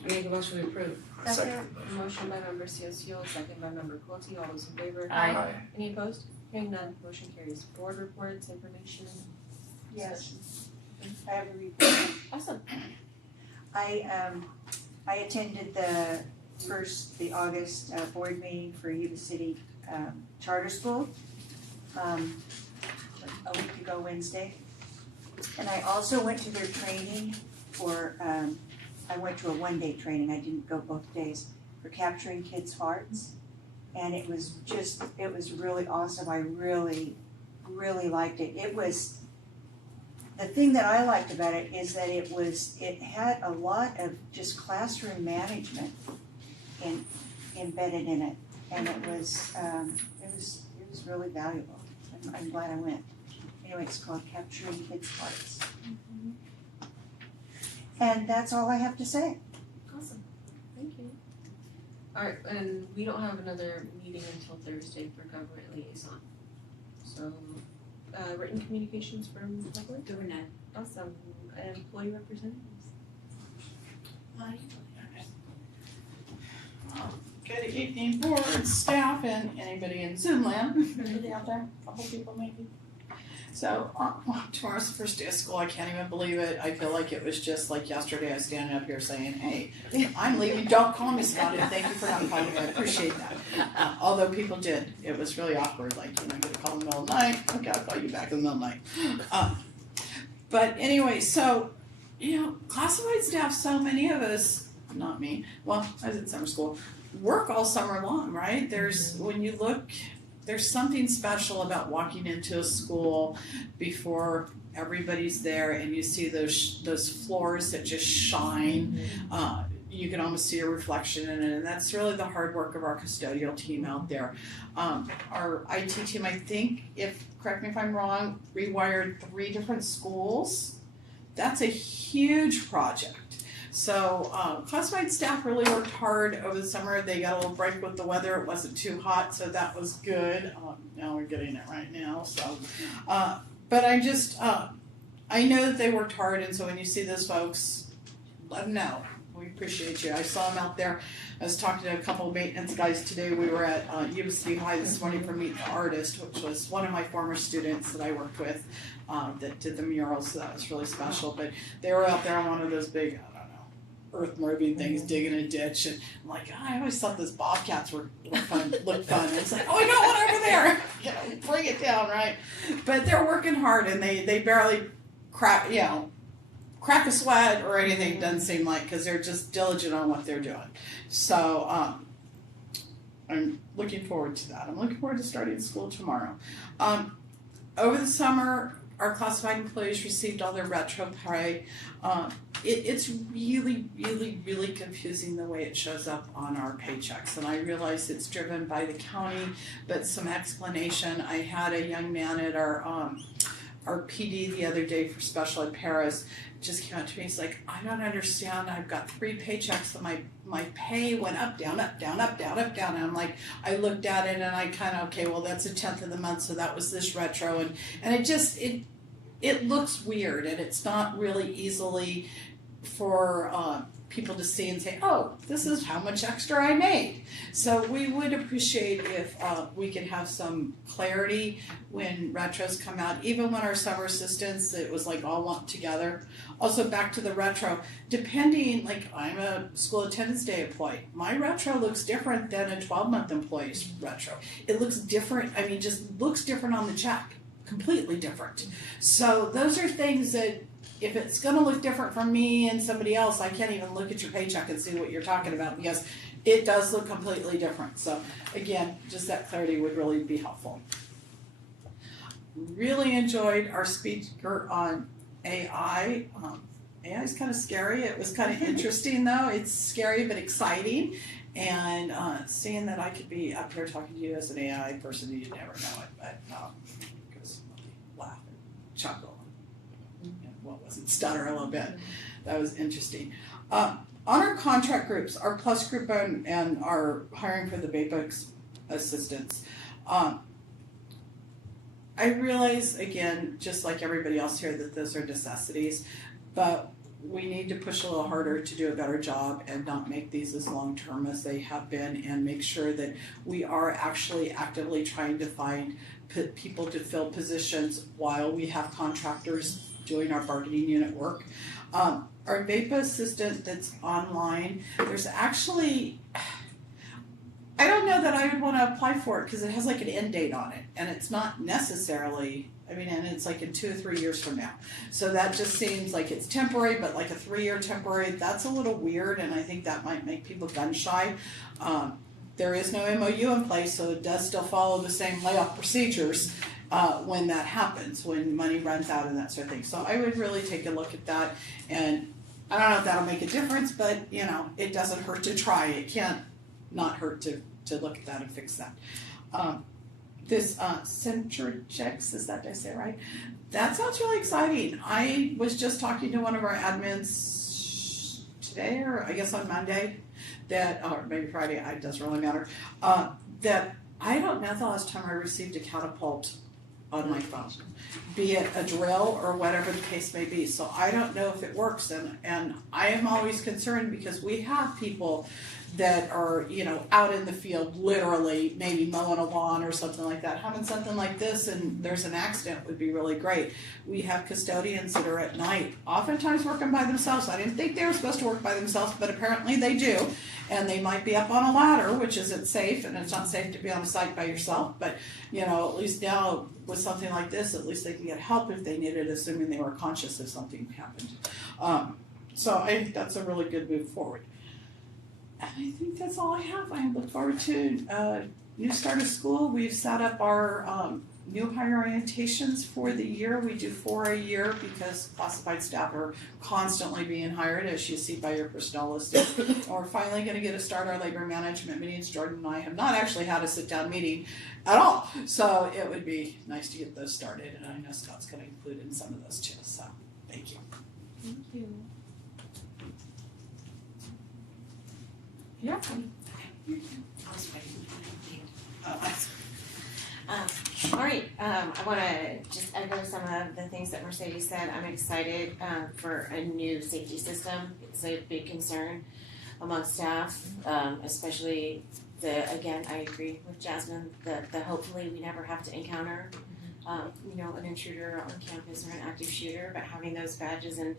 I make a motion we approve. Second. A motion by member Cianciolo, second by member Quilty, all those in favor? Aye. Any opposed? Hearing none, motion carries. Board reports, information, Yes. discussion. I have a report. Awesome. I attended the August board meeting for Yuba City Charter School a week ago Wednesday. And I also went to their training I went to a one-day training, I didn't go both days, for capturing kids' hearts. And it was really awesome, I really, really liked it. The thing that I liked about it is that it had a lot of just classroom management embedded in it. And it was really valuable. I'm glad I went. Anyway, it's called Capturing Kids' Hearts. And that's all I have to say. Awesome. Thank you. Alright, and we don't have another meeting until Thursday for government liaison. So, written communications from public? There were none. Awesome. Employee representatives? Good evening, board, staff, and anybody in Zoom land. Anybody out there? A couple people maybe. So, tomorrow's the first day of school. I can't even believe it. I feel like it was just like yesterday. I was standing up here saying, "Hey, I'm leaving. Don't call me about it. Thank you for not calling me. I appreciate that." Although people did, it was really awkward. Like, you get a call in the middle of the night. Okay, I'll call you back in the middle of the night. But anyway, so classified staff. So many of us not me, well, I was in summer school, work all summer long, right? When you look, there's something special about walking into a school before everybody's there and you see those floors that just shine. You can almost see a reflection in it, and that's really the hard work of our custodial team out there. Our IT team, I think, correct me if I'm wrong, rewired 3 different schools. That's a huge project. So classified staff really worked hard over the summer. They got a little break with the weather. It wasn't too hot, so that was good. Now we're getting it right now. So, but I just, I know that they worked hard, and so when you see those folks, let them know. We appreciate you. I saw them out there. I was talking to a couple of maintenance guys today. We were at YCUSD High this morning for Meet the Artist, which was one of my former students that I worked with that did the murals, so that was really special. But they were out there on one of those big, earth moving things, digging a ditch, and I'm like, I always thought those bobcats looked fun. And it's like, oh, I got one over there. Bring it down, right? But they're working hard, and they barely crack a sweat or anything. Doesn't seem like, because they're just diligent on what they're doing. So I'm looking forward to that. I'm looking forward to starting school tomorrow. Over the summer, our classified employees received all their retro pay. It's really, really, really confusing the way it shows up on our paychecks. And I realize it's driven by the county, but some explanation. I had a young man at our PD the other day for special ed paras just came up to me. He's like, I don't understand. I've got 3 paychecks and my pay went up, down, up, down, up, down, up, down. And I'm like, I looked at it and I kind of, okay, well, that's 1/10 of the month, so that was this retro. And it looks weird, and it's not really easily for people to see and say, oh, this is how much extra I made. So we would appreciate if we could have some clarity when retros come out, even when our summer assistants, it was like all lumped together. Also back to the retro, depending, like I'm a school attendance day employee, my retro looks different than a 12-month employee's retro. It looks different, just looks different on the check, completely different. So those are things that, if it's going to look different from me and somebody else, I can't even look at your paycheck and see what you're talking about, because it does look completely different. So again, just that clarity would really be helpful. Really enjoyed our speaker on AI. AI is kind of scary. It was kind of interesting though. It's scary but exciting. And seeing that I could be up here talking to you as an AI person, you never know it, but because laugh and chuckle. Stutter a little bit. That was interesting. On our contract groups, our plus group and our hiring for the BAPIC assistants, I realize, again, just like everybody else here, that those are necessities, but we need to push a little harder to do a better job and not make these as long-term as they have been, and make sure that we are actually actively trying to find people to fill positions while we have contractors doing our bargaining unit work. Our VAPA assistant that's online, there's actually, I don't know that I would want to apply for it because it has like an end date on it, and it's not necessarily, and it's like in 2 or 3 years from now. So that just seems like it's temporary, but like a 3-year temporary, that's a little weird, and I think that might make people gun shy. There is no MOU in place, so it does still follow the same layoff procedures when that happens, when money runs out and that sort of thing. So I would really take a look at that, and I don't know if that'll make a difference, but it doesn't hurt to try. It can't not hurt to look at that and fix that. This Centrichex, is that, did I say it right? That sounds really exciting. I was just talking to one of our admins today, or I guess on Monday, or maybe Friday, it doesn't really matter, that I don't know the last time I received a catapult on my phone, be it a drill or whatever the case may be. So I don't know if it works, and I am always concerned because we have people that are, out in the field, literally maybe mowing a lawn or something like that. Having something like this and there's an accident would be really great. We have custodians that are at night, oftentimes working by themselves. I didn't think they were supposed to work by themselves, but apparently they do. And they might be up on a ladder, which isn't safe, and it's not safe to be on a site by yourself. But, at least now with something like this, at least they can get help if they need it, assuming they were conscious if something happened. So I think that's a really good move forward. And I think that's all I have. I look forward to new start of school. We've set up our new hire orientations for the year. We do 4 a year because classified staff are constantly being hired, as you see by your personnel listing. And we're finally going to get to start our labor management meetings. Jordan and I have not actually had a sit-down meeting at all, so it would be nice to get those started. And I know Scott's going to include in some of those too. So thank you. Thank you. Yeah. All right, I want to just echo some of the things that Mercedes said. I'm excited for a new safety system. It's a big concern among staff, especially again, I agree with Jasmine, the hopefully we never have to encounter, an intruder on campus or an active shooter, but having those badges and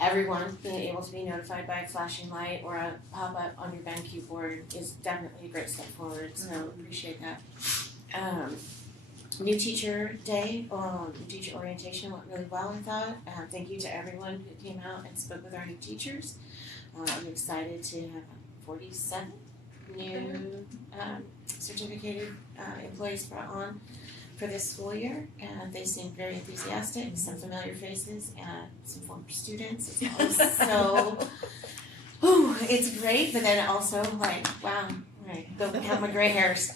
everyone being able to be notified by a flashing light or a pop-up on your BenQ board is definitely a great step forward, so appreciate that. New teacher day, teacher orientation went really well, I thought. Thank you to everyone who came out and spoke with our new teachers. I'm excited to have 47 new certificated employees brought on for this school year, and they seemed very enthusiastic, some familiar faces, and some former students. It's always so, it's great, but then also like, wow, right, go count my gray hairs.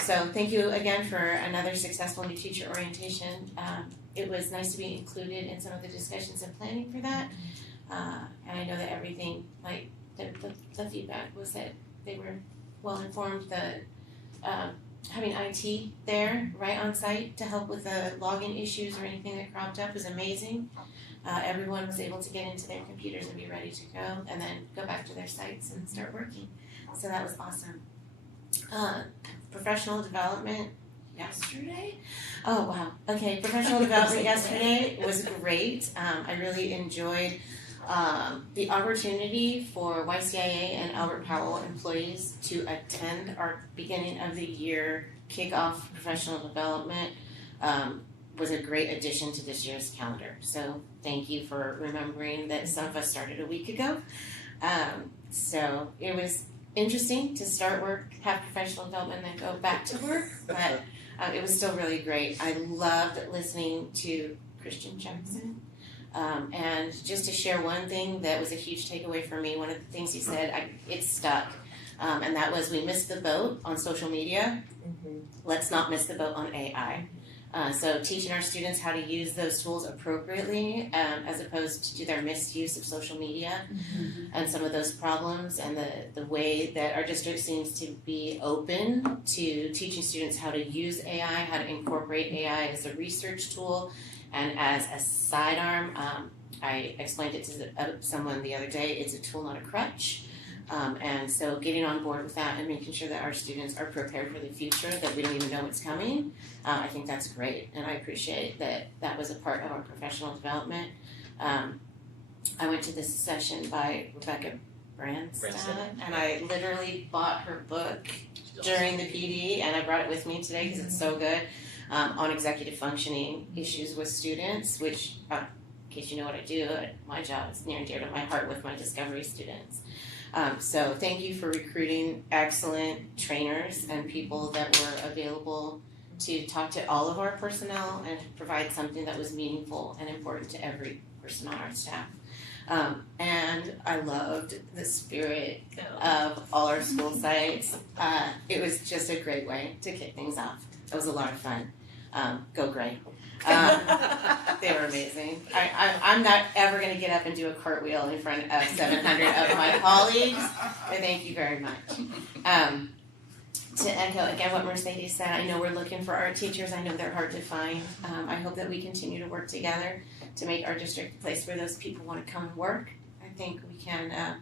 So thank you again for another successful new teacher orientation. It was nice to be included in some of the discussions and planning for that, and I know that everything, like the feedback was that they were well informed, having IT there right on site to help with the login issues or anything that cropped up was amazing. Everyone was able to get into their computers and be ready to go and then go back to their sites and start working. So that was awesome. Professional development yesterday? Oh wow. Okay, professional development yesterday was great. I really enjoyed the opportunity for YCIA and Albert Powell employees to attend our beginning of the year kickoff professional development was a great addition to this year's calendar. So thank you for remembering that some of us started a week ago. So it was interesting to start work, have professional development, and then go back to work, but it was still really great. I loved listening to Christian Jackson. And just to share one thing that was a huge takeaway for me, one of the things he said, it stuck, and that was we missed the boat on social media. Let's not miss the boat on AI. So teaching our students how to use those tools appropriately as opposed to their misuse of social media and some of those problems, and the way that our district seems to be open to teaching students how to use AI, how to incorporate AI as a research tool and as a sidearm. I explained it to someone the other day. It's a tool, not a crutch. And so getting on board with that and making sure that our students are prepared for the future, that we don't even know what's coming, I think that's great. And I appreciate that that was a part of our professional development. I went to this session by Rebecca Branstad, and I literally bought her book during the PD, and I brought it with me today because it's so good, on executive functioning issues with students, which, in case you know what I do, my job is near and dear to my heart with my Discovery students. So thank you for recruiting excellent trainers and people that were available to talk to all of our personnel and provide something that was meaningful and important to every person on our staff. And I loved the spirit of all our school sites. It was just a great way to kick things off. It was a lot of fun. Go Gray. They were amazing. I'm not ever going to get up and do a cartwheel in front of 700 of my colleagues, but thank you very much. To echo again what Mercedes said, I know we're looking for art teachers. I know they're hard to find. I hope that we continue to work together to make our district a place where those people want to come and work. I think we can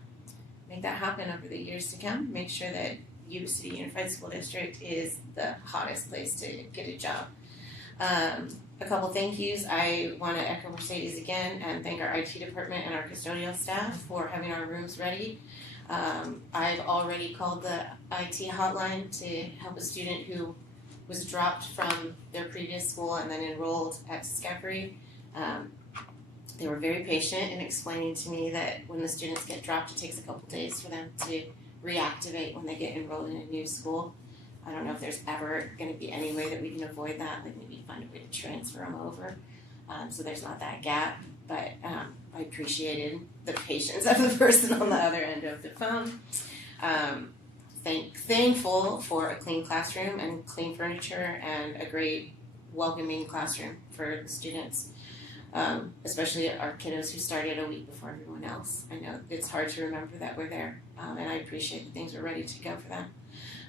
make that happen over the years to come. Make sure that Yuba City Unified School District is the hottest place to get a job. A couple thank yous. I want to echo Mercedes again and thank our IT department and our custodial staff for having our rooms ready. I've already called the IT hotline to help a student who was dropped from their previous school and then enrolled at Discovery. they were very patient in explaining to me that when the students get dropped, it takes a couple days for them to reactivate when they get enrolled in a new school. I don't know if there's ever going to be any way that we can avoid that, like maybe find a way to transfer them over, so there's not that gap. But I appreciated the patience of the person on the other end of the phone. Thankful for a clean classroom and clean furniture and a great welcoming classroom for the students, especially our kiddos who started a week before everyone else. I know it's hard to remember that we're there, and I appreciate that things were ready to go for them.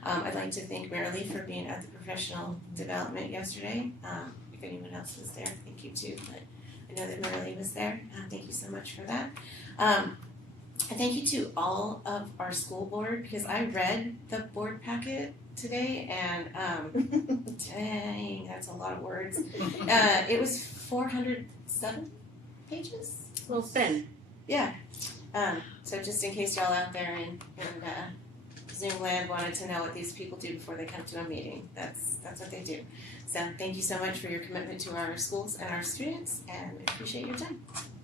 I'd like to thank Marilee for being at the professional development yesterday. If anyone else was there, thank you too, but I know that Marilee was there. Thank you so much for that. And thank you to all of our school board, because I read the board packet today, and dang, that's a lot of words. It was 407 pages. A little thin. Yeah. So just in case y'all out there in Zoom land wanted to know what these people do before they come to a meeting, that's what they do. So thank you so much for your commitment to our schools and our students, and we appreciate your time.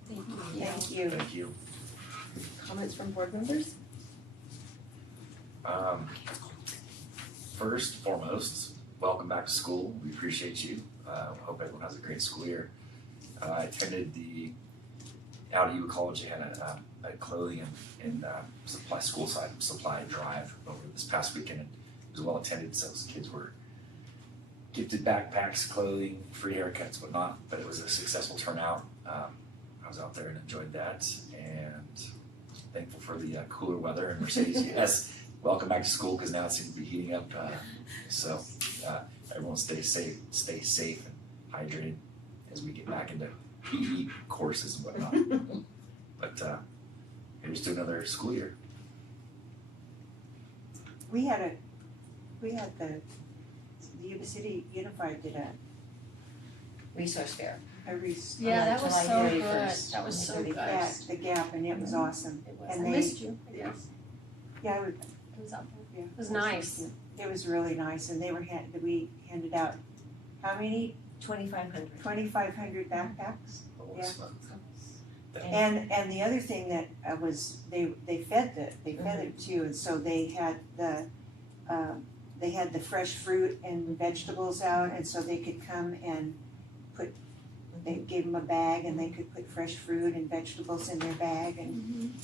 Thank you. Thank you. Thank you. Comments from board members? First and foremost, welcome back to school. We appreciate you. Hope everyone has a great school year. I attended the out at UA College. They had a clothing and school supply drive over this past weekend. It was well attended, so kids were gifted backpacks, clothing, free haircuts, whatnot. But it was a successful turnout. I was out there and enjoyed that, and thankful for the cooler weather. And Mercedes, yes, welcome back to school, because now it seems to be heating up. So everyone stay safe and hydrated as we get back into PE courses and whatnot. But here's to another school year. We had the Yuba City Unified did a Resource fair. Yeah, that was July so 31st. good. That was so good. at the Gap, and it was awesome. It was. And I they- missed you. Yeah, It was up there. yeah. It was nice. It was really nice, and we handed out, how many? 2,500. 2,500 backpacks. Yeah. Yeah. And the other thing that was, they fed it too, and so they had the fresh fruit and vegetables out, and so they could come and they gave them a bag, and they could put fresh fruit and vegetables in their bag, and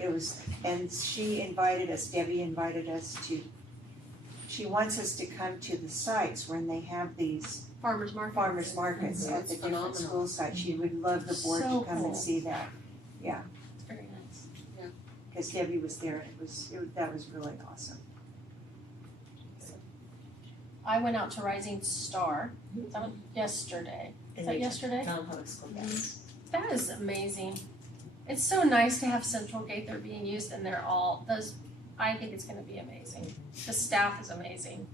it was, and Debbie invited us to, she wants us to come to the sites when they have these Farmers market. farmers markets at the different school sites. She would love the board So to come cool. and see that, It's very nice. because Debbie was there, and that was really awesome. I went out to Rising Star yesterday. Is that yesterday? Town Public School, yes. That is amazing. It's so nice to have Central Gate. They're being used, and they're all those. I think it's going to be amazing. The staff is amazing.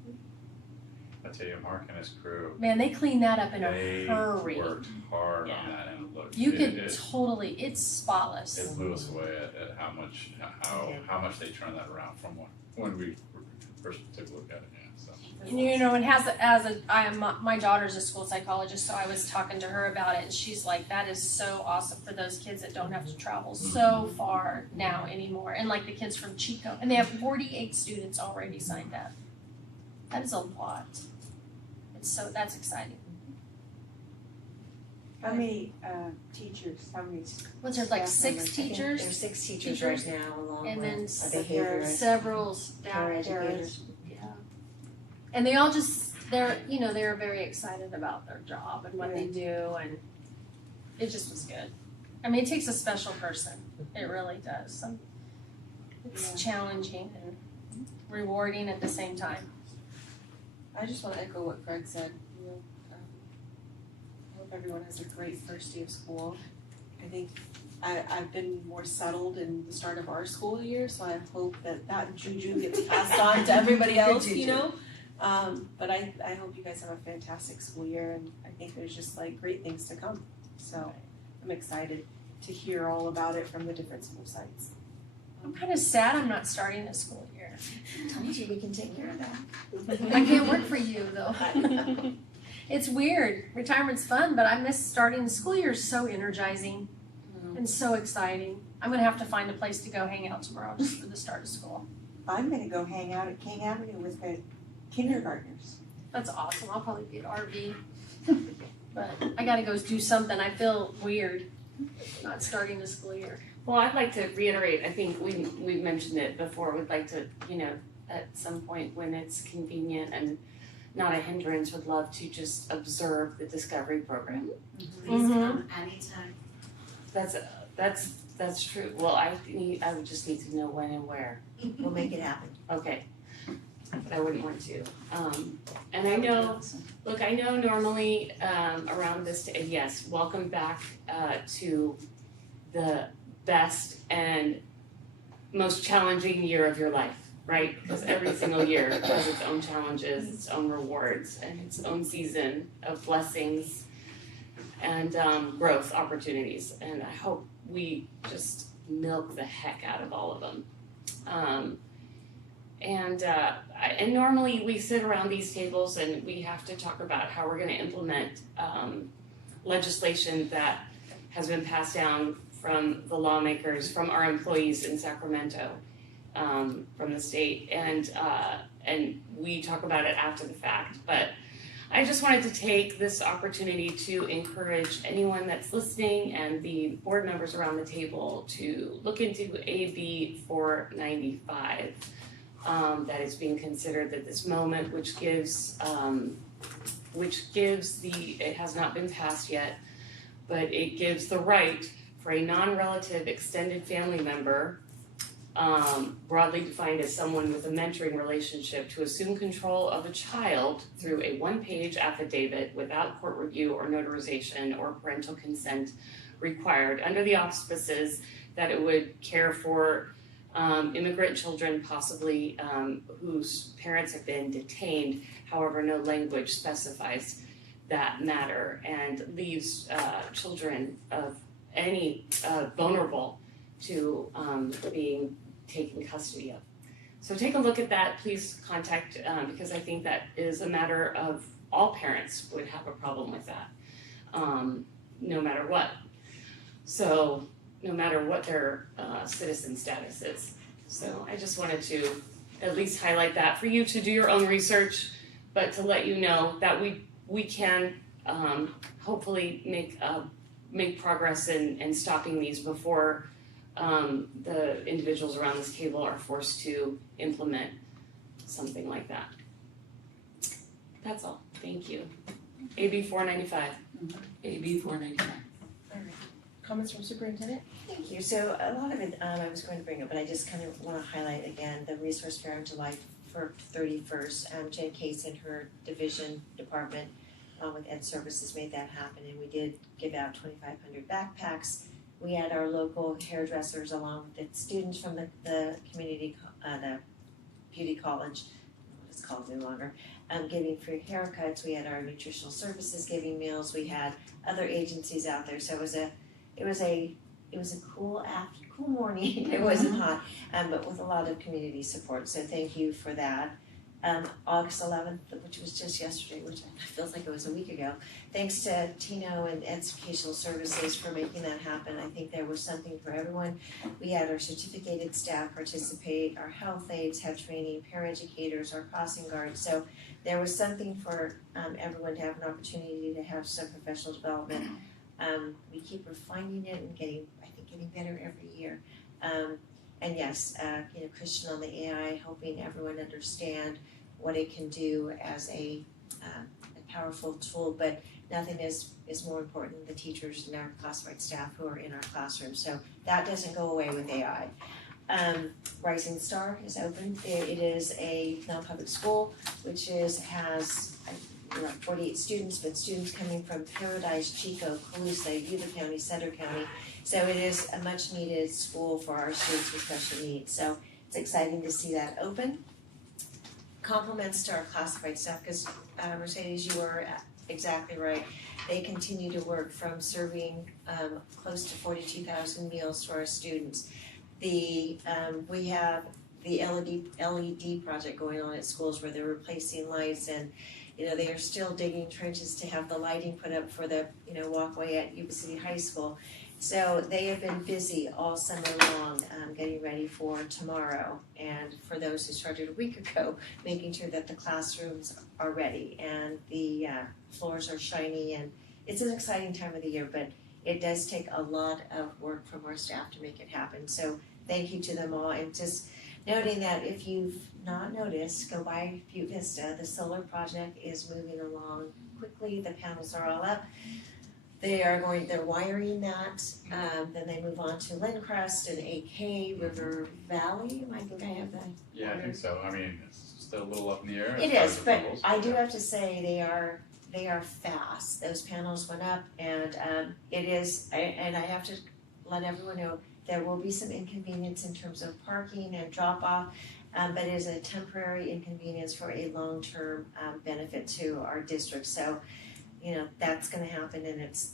I tell you, Mark and his crew, Man, they cleaned that up in a they hurry. worked hard Yeah. on that, and it looked, You it could totally. It's spotless. it blew us away at how much they turned that around from when we first took a look at it, yeah, so. And my daughter's a school psychologist, so I was talking to her about it, and she's like, that is so awesome for those kids that don't have to travel so far now anymore. And like the kids from Chico, and they have 48 students already signed up. That is a lot. That's exciting. How many teachers, Was there like staff 6 members? teachers? There's 6 teachers right now, along And with then a behaviorist, several staff paraeducators. Yeah. And they all they're very excited about their job and what they do, and it just was good. I mean, it takes a special person. It really does. It's challenging and rewarding at the same time. I just want to echo what Greg said. I hope everyone has a great first day of school. I think I've been more settled in the start of our school year, so I hope that juju gets passed on to everybody else, you know? But I hope you guys have a fantastic school year, and I think there's just like great things to come. So I'm excited to hear all about it from the different school sites. I'm kind of sad I'm not starting the school year. Told you we can take care of that. I can't work for you though. It's weird. Retirement's fun, but I miss starting the school year. It's so energizing. and so exciting. I'm gonna have to find a place to go hang out tomorrow just for the start of school. I'm gonna go hang out at King Avenue with the kindergartners. That's awesome. I'll probably be at RV. But I gotta go do something. I feel weird not starting the school year. Well, I'd like to reiterate, I think we've mentioned it before, we'd like to, at some point when it's convenient and not a hindrance, would love to just observe the Discovery program. Please come anytime. That's true. Well, I would just need to know when and where. We'll make it happen. Okay. But I wouldn't want to. And I know, look, I know normally around this, yes, welcome back to the best and most challenging year of your life, right? Because every single year has its own challenges, its own rewards, and its own season of blessings and growth opportunities. And I hope we just milk the heck out of all of them. And normally we sit around these tables and we have to talk about how we're going to implement legislation that has been passed down from the lawmakers, from our employees in Sacramento, from the state, and we talk about it after the fact. But I just wanted to take this opportunity to encourage anyone that's listening and the board members around the table to look into AB 495. That is being considered at this moment, which gives it has not been passed yet, but it gives the right for a non-relative extended family member, broadly defined as someone with a mentoring relationship, to assume control of a child through a one-page affidavit without court review or notarization or parental consent required, under the auspices that it would care for immigrant children, possibly whose parents have been detained. However, no language specifies that matter and leaves children of any vulnerable to being taken custody of. So take a look at that. Please contact, because I think that is a matter of all parents would have a problem with that, no matter what. So no matter what their citizen status is. So I just wanted to at least highlight that for you to do your own research, but to let you know that we can hopefully make progress in stopping these before the individuals around this table are forced to implement something like that. That's all. Thank you. AB 495. AB 495. Comments from superintendent? Thank you. So a lot of it I was going to bring up, but I just kind of want to highlight again the resource fair on July 31st. Jen Case and her division department with Ed Services made that happen, and we did give out 2,500 backpacks. We had our local hairdressers along with the students from the community, the beauty college, what it's called no longer, giving free haircuts. We had our nutritional services giving meals. We had other agencies out there. So it was a cool morning. It wasn't hot, but with a lot of community support. So thank you for that. August 11th, which was just yesterday, which feels like it was a week ago. Thanks to Tino and Educational Services for making that happen. I think there was something for everyone. We had our certificated staff participate, our health aides had training, paraeducators, our crossing guards. So there was something for everyone to have an opportunity to have some professional development. We keep refining it and getting better every year. And yes, Christian on the AI, helping everyone understand what it can do as a powerful tool, but nothing is more important than the teachers and our classified staff who are in our classrooms. So that doesn't go away with AI. Rising Star is open. It is a non-public school, which has 48 students, but students coming from Paradise, Chico, Colusa, Yuba County, Center County. So it is a much needed school for our students with special needs. So it's exciting to see that open. Compliments to our classified staff, because Mercedes, you are exactly right. They continue to work from serving close to 42,000 meals to our students. We have the LED project going on at schools where they're replacing lights, and they are still digging trenches to have the lighting put up for the walkway at Yuba City High School. So they have been busy all summer long, getting ready for tomorrow. And for those who started a week ago, making sure that the classrooms are ready and the floors are shiny. And it's an exciting time of the year, but it does take a lot of work from our staff to make it happen. So thank you to them all. And just noting that if you've not noticed, go by Butte Vista. The solar project is moving along quickly. The panels are all up. They're wiring that, then they move on to Lindcrest and AK, River Valley, I think I have that. Yeah, I think so. I mean, it's still a little up in the air. It as is, far as but approvals, I do have to say they are fast. Those panels went up and it is, and I have to let everyone know, there will be some inconvenience in terms of parking and drop off, but it is a temporary inconvenience for a long-term benefit to our district. So, you know, that's gonna happen and it's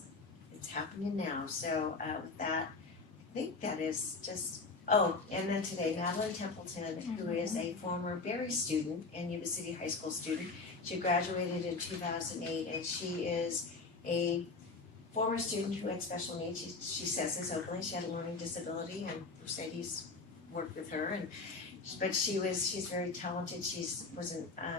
happening now. So with that, I think that is just, oh, and then today, Madeline Templeton, who is a former Berry student and Yuba City High School student. She graduated in 2008 and she is a former student who had special needs. She says this openly, she had a learning disability and Mercedes worked with her but she's very talented.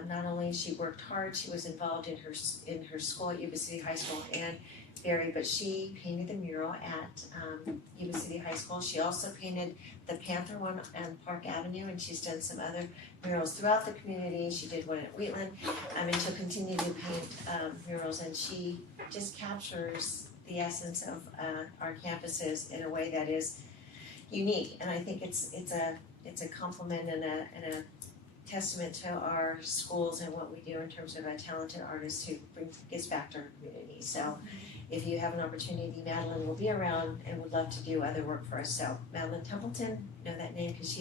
Not only she worked hard, she was involved in her school at Yuba City High School and Berry, but she painted the mural at Yuba City High School. She also painted the Panther one on Park Avenue, and she's done some other murals throughout the community. She did one at Wheatland, and she'll continue to paint murals, and she just captures the essence of our campuses in a way that is unique. And I think it's a compliment and a testament to our schools and what we do in terms of a talented artist who gives back to our community. So if you have an opportunity, Madeline will be around and would love to do other work for us. So Madeline Templeton, know that name because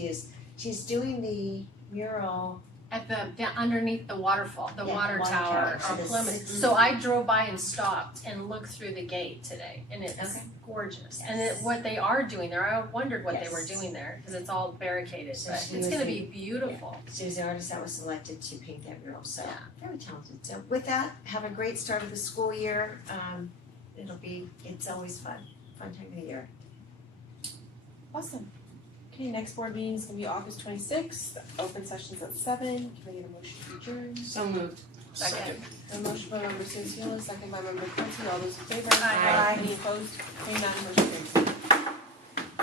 she's doing the mural At underneath the waterfall, the water tower So on the Plymouth. six- So I drove by and stopped and looked through the gate today, and it's Okay. gorgeous. Yes. And what they are doing there, I wondered what they were Yes. doing there because it's all barricaded, So but she it's was gonna the- be beautiful. She was the artist that was selected to paint that mural, so Yeah. very talented. So with that, have a great start of the school year. It's always fun time of the year. Awesome. Okay, next board meeting is gonna be August 26th, open session's at 7. Can I get a motion to adjourn? So moved. Second. A motion by member Cinciolo, second by member Quincy, all those in favor? Aye. Any opposed? Hearing none, motion carries.